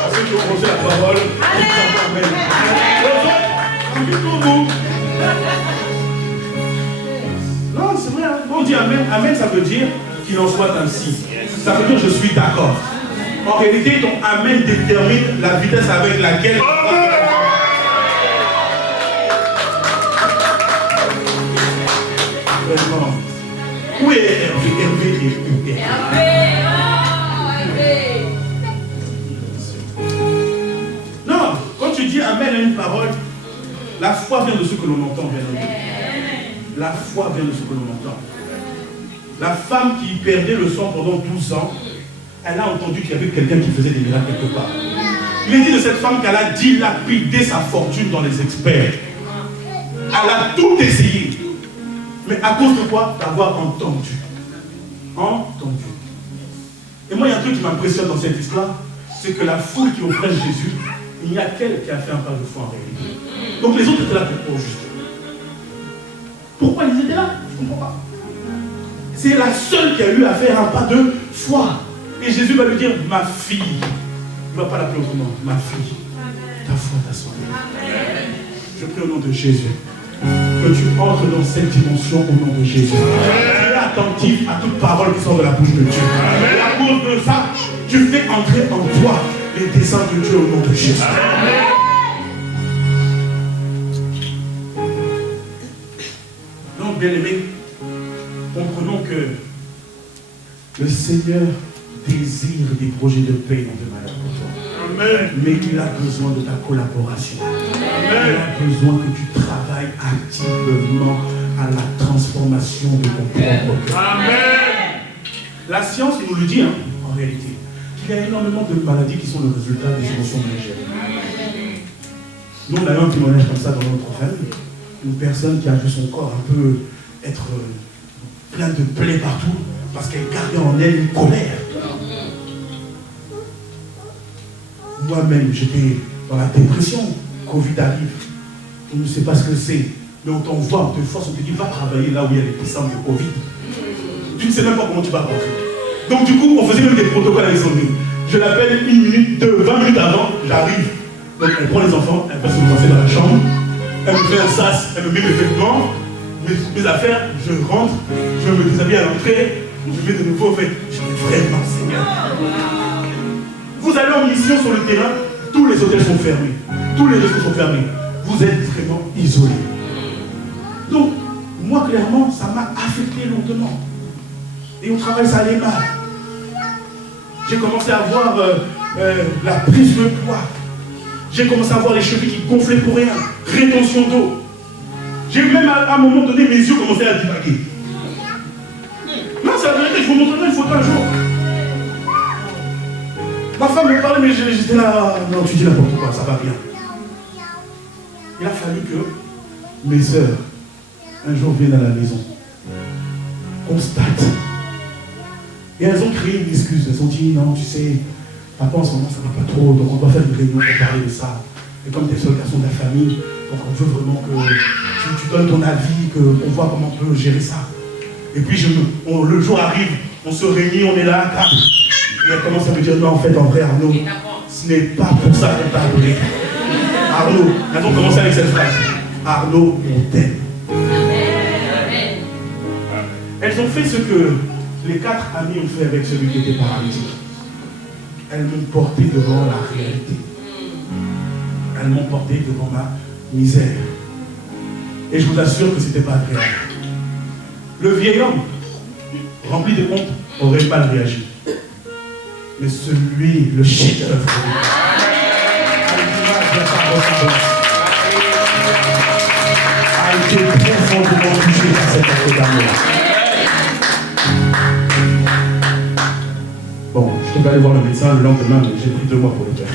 À ceux qui ont posé la parole, amen. Les autres, pour vous. Non, c'est vrai. Quand on dit amen, amen, ça veut dire qu'il en soit ainsi. Ça veut dire je suis d'accord. En réalité, ton amen détermine la vitesse avec laquelle. Vraiment. Où est Hervé? Non, quand tu dis amen à une parole, la foi vient de ce que l'on entend, bien entendu. La foi vient de ce que l'on entend. La femme qui perdait le sang pendant 12 ans, elle a entendu qu'il y avait quelqu'un qui faisait des miracles quelque part. Il est dit de cette femme qu'elle a dilapidé sa fortune dans les experts. Elle a tout essayé. Mais à cause de quoi? D'avoir entendu. Entendu. Et moi, il y a un truc qui m'impressionne dans cette histoire, c'est que la foule qui offrait Jésus, il n'y a qu'elle qui a fait un pas de foi en réalité. Donc les autres étaient là pour juste. Pourquoi ils étaient là? Je ne comprends pas. C'est la seule qui a eu à faire un pas de foi. Et Jésus va lui dire, ma fille. Il ne va pas l'appeler autrement. Ma fille, ta foi t'a sauvé. Je prie au nom de Jésus que tu entres dans cette dimension au nom de Jésus. Tu es attentif à toute parole qui sort de la bouche de Dieu. Et à cause de ça, tu fais entrer en toi les desseins de Dieu au nom de Jésus. Donc, bien aimé, comprenons que le Seigneur désire des projets de paix dans de malheur pour toi. Amen. Mais il a besoin de ta collaboration. Amen. Il a besoin que tu travailles activement à la transformation de ton propre cœur. Amen. La science nous le dit, en réalité. Il y a énormément de maladies qui sont le résultat des émotions légères. Nous, on a eu un témoignage comme ça dans notre famille. Une personne qui a vu son corps un peu être plein de plaies partout parce qu'elle gardait en elle une colère. Moi-même, j'étais dans la dépression. Covid arrive. On ne sait pas ce que c'est. Mais on t'envoie, on te force, on te dit va travailler là où il y a les puissances de Covid. Tu ne sais même pas comment tu vas rentrer. Donc du coup, on faisait même des protocoles avec son vie. Je l'appelle 1 minute, 20 minutes avant, j'arrive. Donc elle prend les enfants, elle va se passer dans la chambre. Elle me fait un sas, elle me met mes vêtements, mes affaires, je rentre, je me déshabille à l'entrée, je mets de nouveau, je dis vraiment Seigneur. Vous allez en mission sur le terrain, tous les hôtels sont fermés, tous les restos sont fermés. Vous êtes vraiment isolés. Donc, moi clairement, ça m'a affecté lourdement. Et au travail, ça allait mal. J'ai commencé à voir la prise de poids. J'ai commencé à voir les cheveux qui gonflaient pour rien. Rétention d'eau. J'ai même à un moment donné, mes yeux commençaient à divaguer. Non, c'est la vérité, je vous montrerai une photo un jour. Ma femme me parlait, mais j'étais là. Non, tu dis n'importe quoi, ça va bien. Il a fallu que mes sœurs, un jour, viennent à la maison, constatent. Et elles ont créé une excuse. Elles ont dit, non, tu sais, papa en ce moment, ça ne va pas trop, donc on doit faire une réunion pour parler de ça. Et comme tu es le seul garçon de la famille, donc on veut vraiment que tu donnes ton avis, qu'on voit comment on peut gérer ça. Et puis le jour arrive, on se réunit, on est là à table. Et elle commence à me dire, non, en fait, en vrai, Arnaud, ce n'est pas pour ça qu'on t'a appelé. Arnaud, elles ont commencé avec cette phrase. Arnaud, on t'aime. Elles ont fait ce que les 4 amis ont fait avec celui qui était paralytique. Elles m'ont porté devant la réalité. Elles m'ont porté devant ma misère. Et je vous assure que ce n'était pas agréable. Le vieil homme, rempli de honte, aurait mal réagi. Mais celui, le chef-d'œuvre, à l'image de sa ressemblance, à par cet acte d'amour. Bon, je suis allé voir le médecin le lendemain, mais j'ai pris 2 mois pour le faire.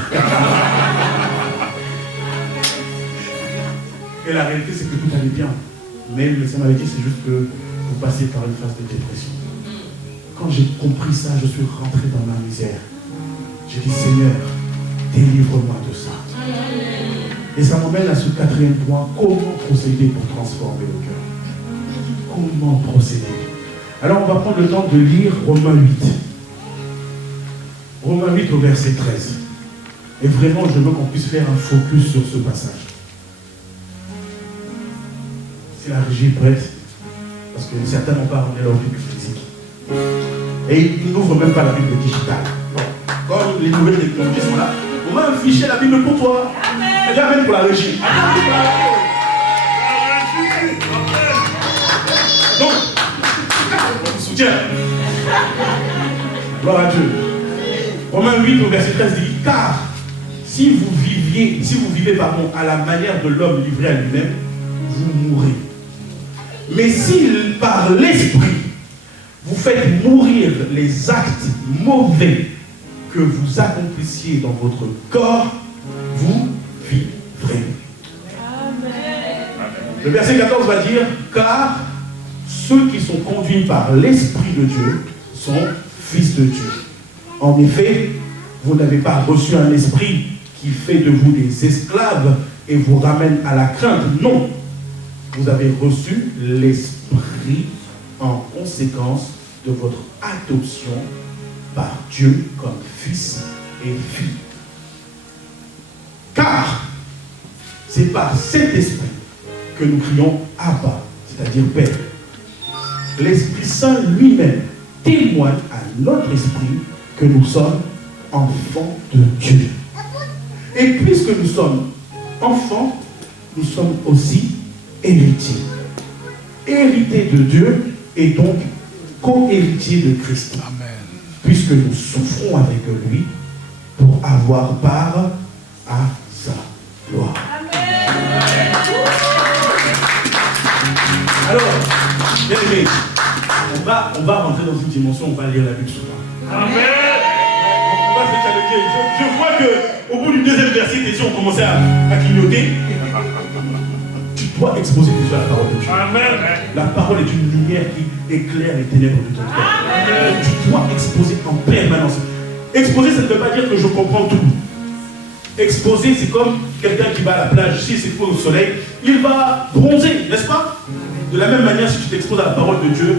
Et la réalité, c'est que tout allait bien. Mais le médecin m'avait dit, c'est juste que vous passez par une phase de dépression. Quand j'ai compris ça, je suis rentré dans ma misère. J'ai dit, Seigneur, délivre-moi de ça. Et ça m'emmène à ce 4e point. Comment procéder pour transformer le cœur? Comment procéder? Alors on va prendre le temps de lire Romains 8. Romains 8 au verset 13. Et vraiment, je veux qu'on puisse faire un focus sur ce passage. Si la régie est prête, parce que certains n'ont pas ramené leur Bible physique. Et ils n'ouvrent même pas la Bible digitale. Bon, quand les nouvelles technologies sont là, on va afficher la Bible pour toi. Et bien même pour la régie. Donc, on soutient. Gloire à Dieu. Romains 8 au verset 13 dit, car si vous vivez à la manière de l'homme livré à lui-même, vous mourrez. Mais si par l'esprit, vous faites mourir les actes mauvais que vous accomplissiez dans votre corps, vous vivrez. Le verset 14 va dire, car ceux qui sont conduits par l'Esprit de Dieu sont fils de Dieu. En effet, vous n'avez pas reçu un esprit qui fait de vous des esclaves et vous ramène à la crainte. Non, vous avez reçu l'Esprit en conséquence de votre adoption par Dieu comme fils et fille. Car c'est par cet esprit que nous crions Abba, c'est-à-dire Père. L'Esprit Saint lui-même témoigne à notre esprit que nous sommes enfants de Dieu. Et puisque nous sommes enfants, nous sommes aussi héritiers. Héritiers de Dieu et donc co-héritiers de Christ. Amen. Puisque nous souffrons avec lui pour avoir part à sa gloire. Amen. Alors, bien aimés, on va rentrer dans une dimension, on va lire la Bible souvent. Amen. On va se challenger. Je vois qu'au bout du 2e verset, tes yeux ont commencé à clignoter. Tu dois exposer tes yeux à la parole de Dieu. Amen. La parole est une lumière qui éclaire les ténèbres de ton cœur. Tu dois exposer en permanence. Exposer, ça ne veut pas dire que je comprends tout. Exposer, c'est comme quelqu'un qui va à la plage, s'il s'expose au soleil, il va bronzer, n'est-ce pas? De la même manière, si tu t'exposes à la parole de Dieu,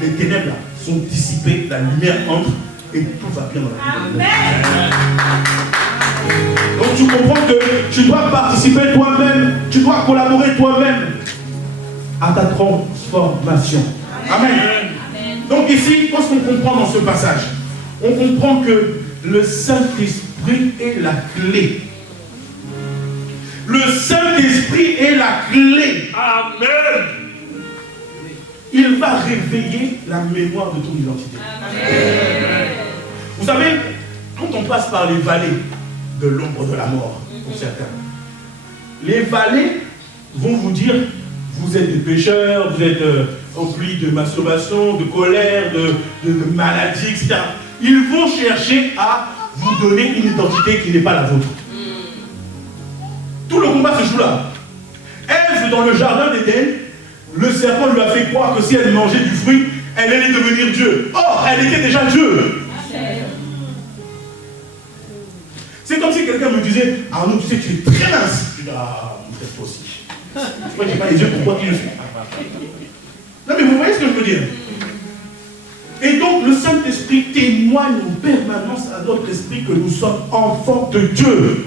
les ténèbres là, sont dissipées, la lumière entre et tout va bien dans la vie. Amen. Donc tu comprends que tu dois participer toi-même, tu dois collaborer toi-même à ta transformation. Amen. Amen. Donc ici, qu'est-ce qu'on comprend dans ce passage? On comprend que le Saint-Esprit est la clé. Le Saint-Esprit est la clé. Amen. Il va réveiller la mémoire de ton identité. Amen. Vous savez, quand on passe par les vallées de l'ombre de la mort, pour certains, les vallées vont vous dire, vous êtes des pécheurs, vous êtes emplis de masturbation, de colère, de maladie, etc. Ils vont chercher à vous donner une identité qui n'est pas la vôtre. Tout le combat se joue là. Ève, dans le jardin d'Éden, le serpent lui a fait croire que si elle mangeait du fruit, elle allait devenir Dieu. Or, elle était déjà Dieu. C'est comme si quelqu'un me disait, Arnaud, tu sais, tu es très mince. Je dis, ah, peut-être toi aussi. Je crois que je n'ai pas les yeux pour quoi qui je suis. Non, mais vous voyez ce que je veux dire? Et donc, le Saint-Esprit témoigne en permanence à notre esprit que nous sommes enfants de Dieu.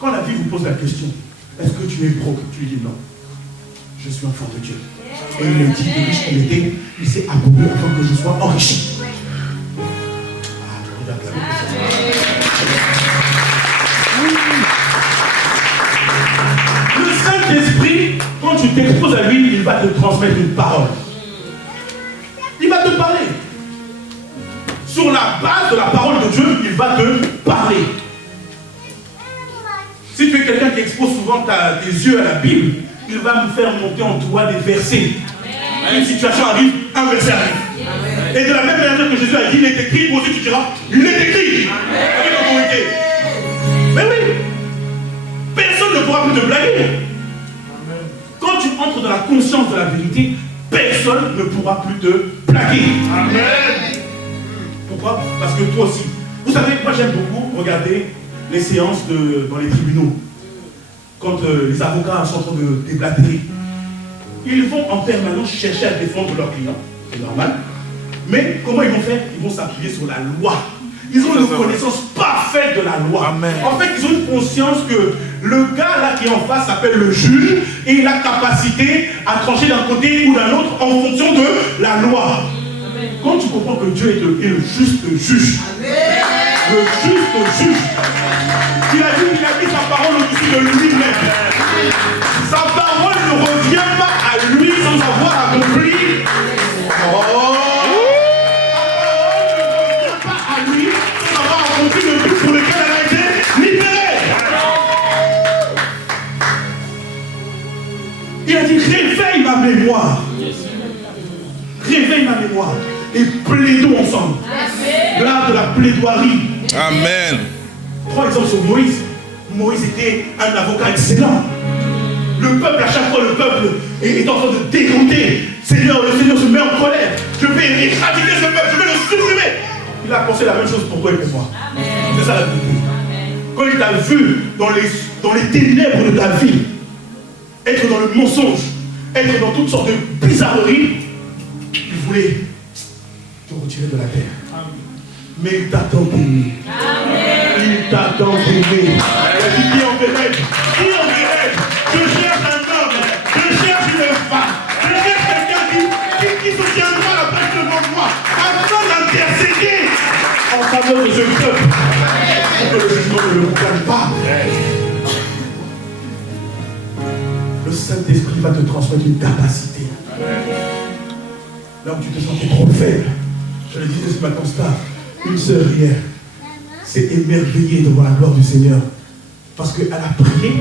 Quand la vie vous pose la question, est-ce que tu es broke? Tu lui dis non. Je suis enfant de Dieu. Et il me dit, le riche qu'il était, il s'est aboué afin que je sois enrichi. Le Saint-Esprit, quand tu t'exposes à lui, il va te transmettre une parole. Il va te parler. Sur la base de la parole de Dieu, il va te parler. Si tu es quelqu'un qui expose souvent tes yeux à la Bible, il va me faire monter en toi des versets. Une situation arrive, un verset arrive. Et de la même manière que Jésus a dit, il est écrit, toi aussi tu diras, il est écrit. Avec autorité. Mais oui, personne ne pourra plus te blaguer. Quand tu entres dans la conscience de la vérité, personne ne pourra plus te plaquer. Amen. Pourquoi? Parce que toi aussi. Vous savez, moi j'aime beaucoup regarder les séances dans les tribunaux. Quand les avocats sont en train de déblatérer. Ils vont en permanence chercher à défendre leurs clients. C'est normal. Mais comment ils vont faire? Ils vont s'appuyer sur la loi. Ils ont une connaissance parfaite de la loi. Amen. En fait, ils ont une conscience que le gars là qui est en face s'appelle le juge et il a capacité à trancher d'un côté ou d'un autre en fonction de la loi. Amen. Quand tu comprends que Dieu est le juste juge, le juste juge, il a dit sa parole au-dessus de lui-même. Sa parole ne revient pas à lui sans avoir accompli. Le but pour lequel elle a été libérée. Il a dit réveille ma mémoire. Réveille ma mémoire. Et plaidons ensemble. L'art de la plaidoirie. Amen. Prends exemple sur Moïse. Moïse était un avocat excellent. Le peuple, à chaque fois, le peuple est en train de dégoûter. Le Seigneur se met en colère. Je vais éradiquer ce peuple, je vais le supprimer. Il a pensé la même chose pour toi et pour moi. C'est ça la vérité. Quand il t'a vu dans les ténèbres de ta vie, être dans le mensonge, être dans toutes sortes de bizarreries, il voulait te retirer de la terre. Mais il t'a tant aimé. Il t'a tant aimé. Il a dit qui enverrait? Qui enverrait? Je cherche un homme, je cherche une femme, je cherche quelqu'un qui se tiendra la paix devant moi, afin d'intercéder en faveur de ce peuple, pour que le jugement ne le gagne pas. Le Saint-Esprit va te transmettre une capacité. Là où tu te sentais trop faible, je le disais ce matin, une sœur hier s'est émerveillée devant la gloire du Seigneur parce qu'elle a prié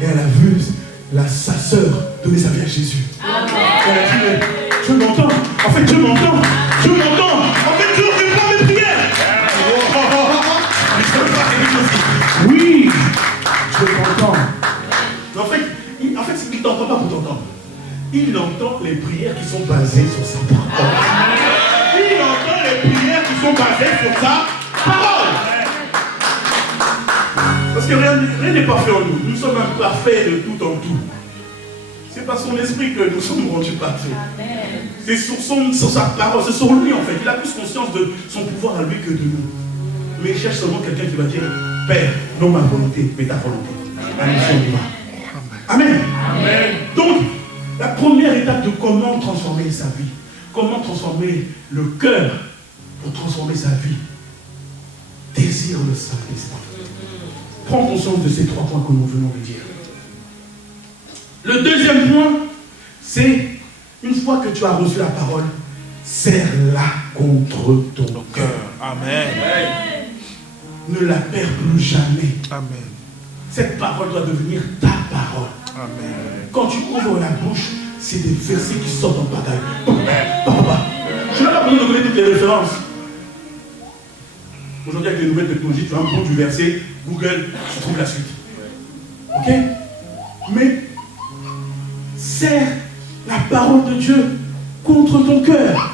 et elle a vu sa sœur donner sa vie à Jésus. Amen. Elle a dit, mais Dieu m'entend. En fait, Dieu m'entend. Dieu m'entend. En fait, Dieu répond à mes prières. Oui, Dieu m'entend. Mais en fait, il ne t'entend pas pour t'entendre. Il entend les prières qui sont basées sur sa parole. Il entend les prières qui sont basées sur sa parole. Parce que rien n'est parfait en nous. Nous sommes imparfaits de tout en tout. C'est par son esprit que nous sommes rendus parfaits. C'est sur sa parole, c'est sur lui en fait. Il a plus conscience de son pouvoir à lui que de nous. Mais il cherche seulement quelqu'un qui va dire Père, non ma volonté, mais ta volonté. Allez, on y va. Amen. Amen. Donc, la première étape de comment transformer sa vie, comment transformer le cœur pour transformer sa vie. Désire le Saint-Esprit. Prends conscience de ces 3 points que nous venons de dire. Le deuxième point, c'est une fois que tu as reçu la parole, serre-la contre ton cœur. Amen. Ne la perds plus jamais. Amen. Cette parole doit devenir ta parole. Amen. Quand tu ouvres la bouche, c'est des versets qui sortent en bataille. Papa, je n'ai pas besoin de connaître toutes les références. Aujourd'hui, avec les nouvelles technologies, tu as un bout du verset, Google, tu trouves la suite. Ok? Mais, serre la parole de Dieu contre ton cœur.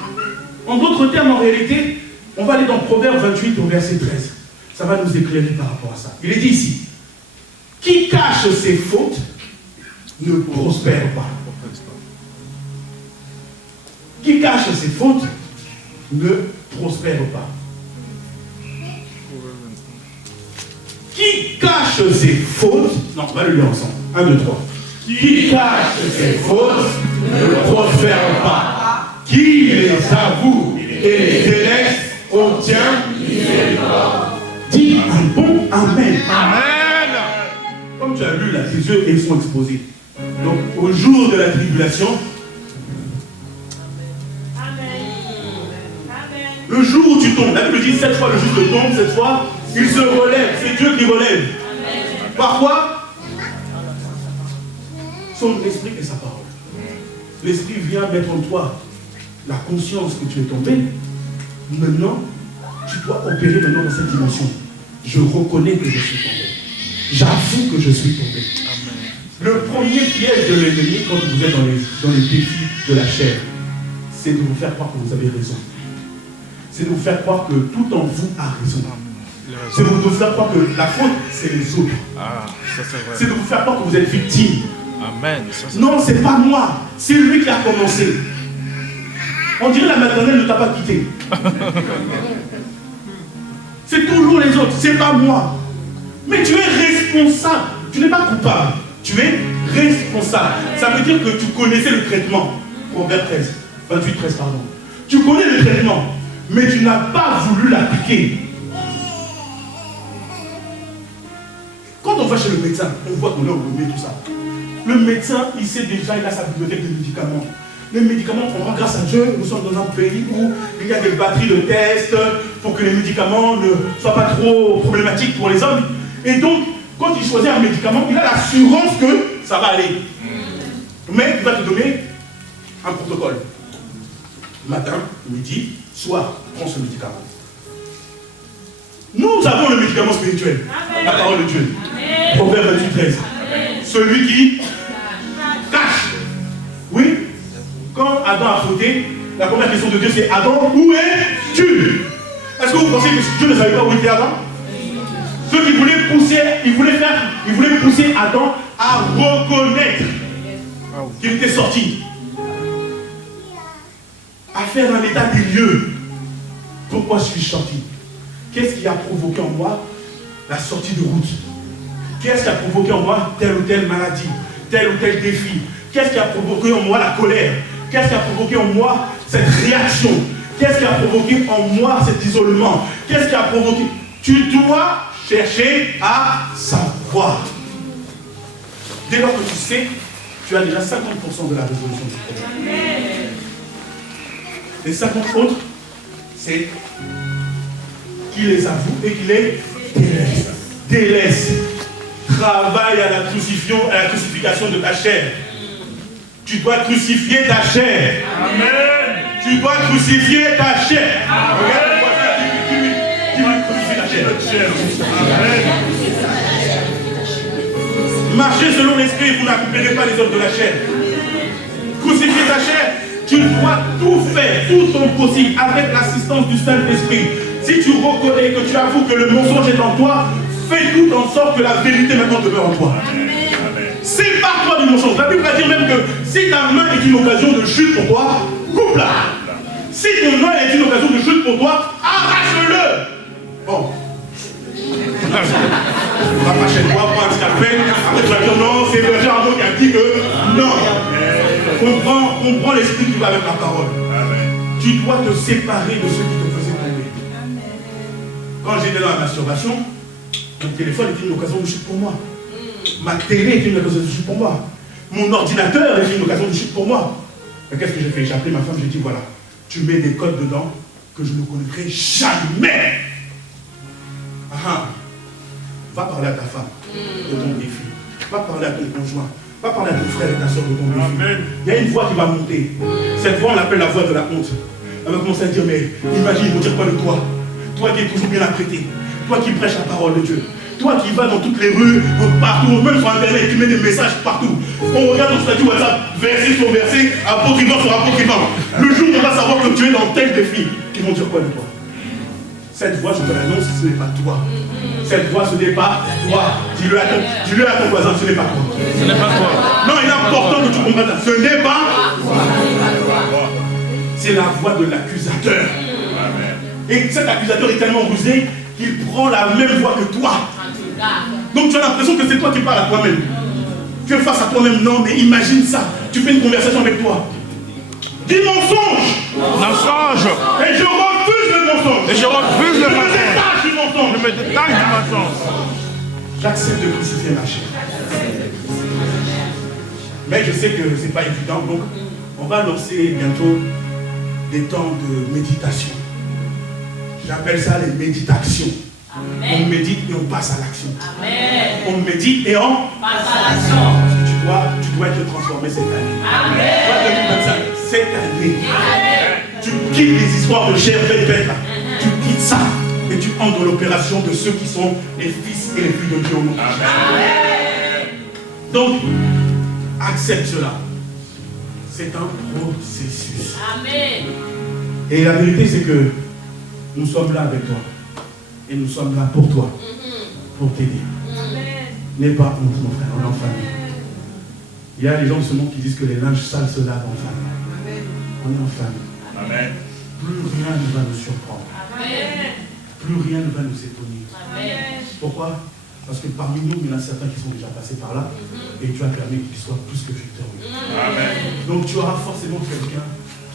En d'autres termes, en réalité, on va aller dans Proverbe 28 au verset 13. Ça va nous éclairer par rapport à ça. Il est dit ici, qui cache ses fautes ne prospère pas. Qui cache ses fautes ne prospère pas. Qui cache ses fautes, non, on va le lire ensemble. 1, 2, 3. Qui cache ses fautes ne prospère pas. Qui les avoue et les délaisse obtient miséricorde. Dis un bon Amen. Amen. Comme tu as lu là, tes yeux ils sont exposés. Donc au jour de la tribulation, le jour où tu tombes, la Bible dit 7 fois le juste tombe, 7 fois il se relève. C'est Dieu qui relève. Parfois, son esprit et sa parole. L'esprit vient mettre en toi la conscience que tu es tombé. Maintenant, tu dois opérer maintenant dans cette dimension. Je reconnais que je suis tombé. J'avoue que je suis tombé. Le premier piège de l'ennemi quand vous êtes dans les défis de la chair, c'est de vous faire croire que vous avez raison. C'est de vous faire croire que tout en vous a raison. C'est de vous faire croire que la faute, c'est les autres. C'est de vous faire croire que vous êtes victime. Amen. Non, c'est pas moi. C'est lui qui a commencé. On dirait la maternelle ne t'a pas quitté. C'est toujours les autres, c'est pas moi. Mais tu es responsable. Tu n'es pas coupable. Tu es responsable. Ça veut dire que tu connaissais le traitement. Proverbe 13, 28, 13, pardon. Tu connais le traitement, mais tu n'as pas voulu l'appliquer. Quand on va chez le médecin, on voit qu'on est enrhumé, tout ça. Le médecin, il sait déjà, il a sa bibliothèque de médicaments. Les médicaments, on rend grâce à Dieu, nous sommes dans un pays où il y a des batteries de tests pour que les médicaments ne soient pas trop problématiques pour les hommes. Et donc, quand il choisit un médicament, il a l'assurance que ça va aller. Mais il va te donner un protocole. Matin, midi, soir, prends ce médicament. Nous avons le médicament spirituel, la parole de Dieu. Proverbe 28, 13. Celui qui cache. Oui. Quand Adam a fauté, la première question de Dieu c'est Adam, où es-tu? Est-ce que vous pensez que Dieu ne savait pas où était Adam? Ceux qui voulaient pousser, ils voulaient pousser Adam à reconnaître qu'il était sorti. À faire un état des lieux. Pourquoi je suis sorti? Qu'est-ce qui a provoqué en moi la sortie de route? Qu'est-ce qui a provoqué en moi telle ou telle maladie, tel ou tel défi? Qu'est-ce qui a provoqué en moi la colère? Qu'est-ce qui a provoqué en moi cette réaction? Qu'est-ce qui a provoqué en moi cet isolement? Qu'est-ce qui a provoqué? Tu dois chercher à savoir. Dès lors que tu sais, tu as déjà 50% de la résolution du problème. Les 50 autres, c'est qu'il les avoue et qu'il les délaisse. Délaisse. Travaille à la crucifixion de ta chair. Tu dois crucifier ta chair. Amen. Tu dois crucifier ta chair. Regarde le voisin, dis-lui, crucifier ta chair. Amen. Marchez selon l'esprit, vous n'accomplirez pas les œuvres de la chair. Crucifier ta chair, tu dois tout faire, tout ton possible, avec l'assistance du Saint-Esprit. Si tu reconnais que tu avoues que le mensonge est en toi, fais tout en sorte que la vérité maintenant demeure en toi. Sépare-toi du mensonge. La Bible va dire même que si ta main est une occasion de chute pour toi, coupe-la. Si ton œil est une occasion de chute pour toi, arrache-le. Bon. On va pas chez toi, prends un scalpel. Après tu vas dire non, c'est le genre qui a dit que non. Comprends l'esprit qui va avec la parole. Tu dois te séparer de ceux qui te faisaient tomber. Quand j'étais dans la masturbation, mon téléphone était une occasion de chute pour moi. Ma télé était une occasion de chute pour moi. Mon ordinateur était une occasion de chute pour moi. Mais qu'est-ce que j'ai fait? J'ai appelé ma femme, j'ai dit voilà, tu mets des codes dedans que je ne connaîtrai jamais. Va parler à ta femme de ton défi. Va parler à ton conjoint. Va parler à ton frère et ta soeur de ton défi. Il y a une voix qui va monter. Cette voix, on l'appelle la voix de la honte. Elle va commencer à dire mais imagine, ils vont dire quoi de toi? Toi qui es toujours bien apprêté. Toi qui prêches la parole de Dieu. Toi qui vas dans toutes les rues, partout, même sur internet, tu mets des messages partout. On regarde ton statut WhatsApp, verset sur verset, apocryphon sur apocryphon. Le jour où on va savoir que tu es dans tel défi, ils vont dire quoi de toi? Cette voix, je te l'annonce, ce n'est pas toi. Cette voix, ce n'est pas toi. Dis-le à ton voisin, ce n'est pas toi. Ce n'est pas toi. Non, il est important que tu comprennes ça. Ce n'est pas toi. C'est la voix de l'accusateur. Et cet accusateur est tellement rusé qu'il prend la même voix que toi. Donc tu as l'impression que c'est toi qui parles à toi-même. Tu es face à toi-même. Non, mais imagine ça. Tu fais une conversation avec toi. Dis mensonge. Mensonge. Et je refuse le mensonge. Et je refuse le mensonge. Je me détache du mensonge. Je me détache du mensonge. J'accepte de crucifier ma chair. Mais je sais que ce n'est pas évident. Donc on va lancer bientôt des temps de méditation. J'appelle ça les méditations. Amen. On médite et on passe à l'action. On médite et on passe à l'action. tu dois être transformé cette année. Toi, 2025, cette année, tu quittes les histoires de chair bête, tu quittes ça et tu entres dans l'opération de ceux qui sont les fils et les filles de Dieu au nom de Jésus. Donc, accepte cela. C'est un processus. Amen. Et la vérité, c'est que nous sommes là avec toi. Et nous sommes là pour toi. Pour t'aider. N'aie pas honte, mon frère, on est en famille. Il y a les gens de ce monde qui disent que les linges sales se lavent en famille. On est en famille. Amen. Plus rien ne va nous surprendre. Amen. Plus rien ne va nous étonner. Amen. Pourquoi? Parce que parmi nous, il y en a certains qui sont déjà passés par là. Et tu as permis qu'ils soient plus que victorieux. Amen. Donc tu auras forcément quelqu'un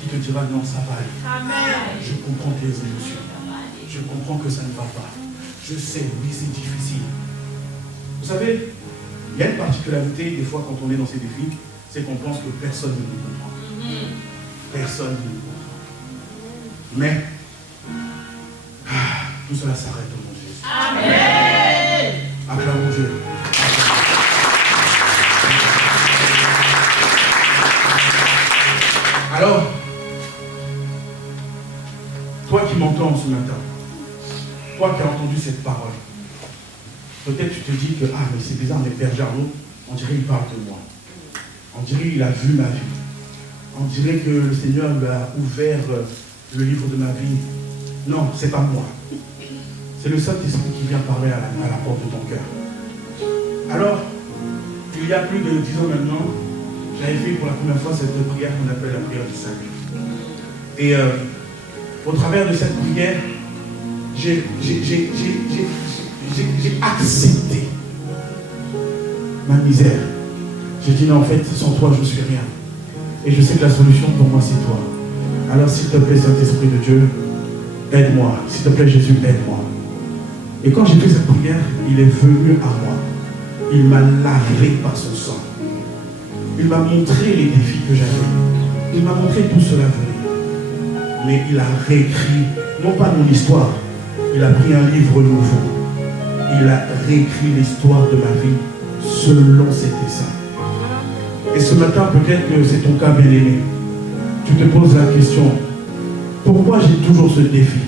qui te dira non, ça va aller. Amen. Je comprends tes émotions. Je comprends que ça ne va pas. Je sais, oui, c'est difficile. Vous savez, il y a une particularité des fois quand on est dans ces défis, c'est qu'on pense que personne ne nous comprend. Personne ne nous comprend. Mais tout cela s'arrête au nom de Jésus. Amen. Acclamons Dieu. Alors, toi qui m'entends ce matin, toi qui as entendu cette parole, peut-être tu te dis que ah mais c'est bizarre, mais Père Jarno, on dirait qu'il parle de moi. On dirait qu'il a vu ma vie. On dirait que le Seigneur lui a ouvert le livre de ma vie. Non, c'est pas moi. C'est le Saint-Esprit qui vient parler à la porte de ton cœur. Alors, il y a plus de 10 ans maintenant, j'avais fait pour la première fois cette prière qu'on appelle la prière du salut. Et au travers de cette prière, j'ai accepté ma misère. J'ai dit non, en fait, sans toi, je ne suis rien. Et je sais que la solution pour moi, c'est toi. Alors, s'il te plaît, Saint-Esprit de Dieu, aide-moi. S'il te plaît, Jésus, aide-moi. Et quand j'ai fait cette prière, il est venu à moi. Il m'a lavé par son sang. Il m'a montré les défis que j'avais. Il m'a montré tout cela venir. Mais il a réécrit, non pas mon histoire, il a pris un livre nouveau. Il a réécrit l'histoire de ma vie selon ses desseins. Et ce matin, peut-être que c'est ton cas, bien-aimé. Tu te poses la question, pourquoi j'ai toujours ce défi?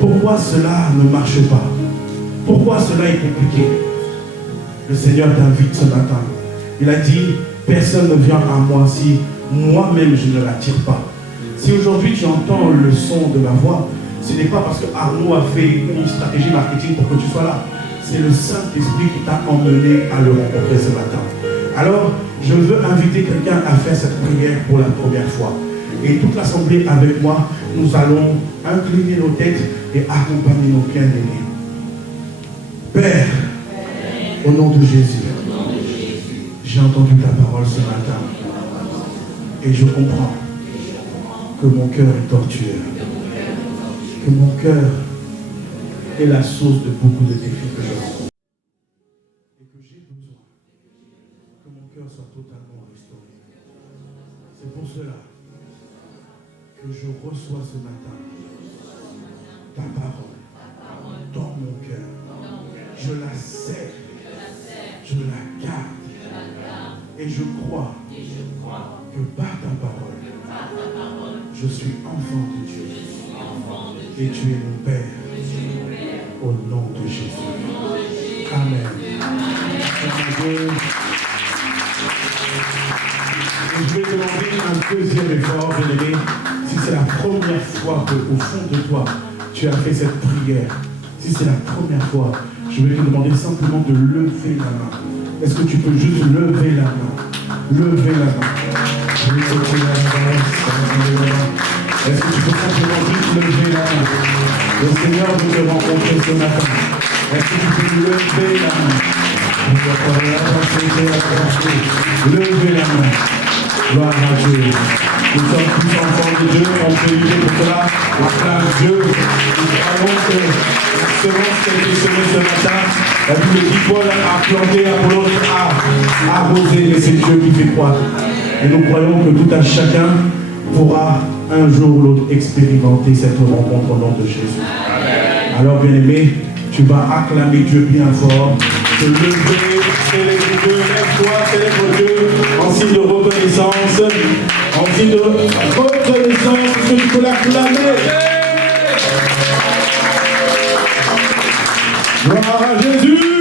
Pourquoi cela ne marche pas? Pourquoi cela est compliqué? Le Seigneur t'invite ce matin. Il a dit, personne ne vient à moi si moi-même je ne l'attire pas. Si aujourd'hui tu entends le son de ma voix, ce n'est pas parce que Arnaud a fait une stratégie marketing pour que tu sois là. C'est le Saint-Esprit qui t'a emmené à le rencontrer ce matin. Alors, je veux inviter quelqu'un à faire cette prière pour la première fois. Et toute l'assemblée avec moi, nous allons incliner nos têtes et accompagner nos bien-aimés. Père, au nom de Jésus, j'ai entendu ta parole ce matin et je comprends que mon cœur est tortueux, que mon cœur est la source de beaucoup de défis que je rencontre et que j'ai besoin que mon cœur soit totalement restauré. C'est pour cela que je reçois ce matin ta parole dans mon cœur. Je la serre, je la garde et je crois que par ta parole, je suis enfant de Dieu et tu es mon Père au nom de Jésus. Amen. Et je vais te demander un deuxième effort, bien-aimé. Si c'est la première fois qu'au fond de toi, tu as fait cette prière, si c'est la première fois, je vais te demander simplement de lever la main. Est-ce que tu peux juste lever la main? Lever la main. Est-ce que tu peux simplement juste lever la main? Le Seigneur veut te rencontrer ce matin. Est-ce que tu peux lever la main? Levez la main. Gloire à Dieu. Nous sommes tous enfants de Dieu, on peut lutter pour cela. Acclame Dieu. Nous savons que la semence qui a été semée ce matin, la Bible dit Paul a planté, Apollos a arrosé, mais c'est Dieu qui fait croître. Et nous croyons que tout à chacun pourra un jour ou l'autre expérimenter cette rencontre au nom de Jésus. Alors bien aimé, tu vas acclamer Dieu bien fort, te lever, célèbre Dieu, lève-toi, célèbre Dieu. signe de reconnaissance. En signe de reconnaissance, est-ce que tu peux l'acclamer? Gloire à Jésus.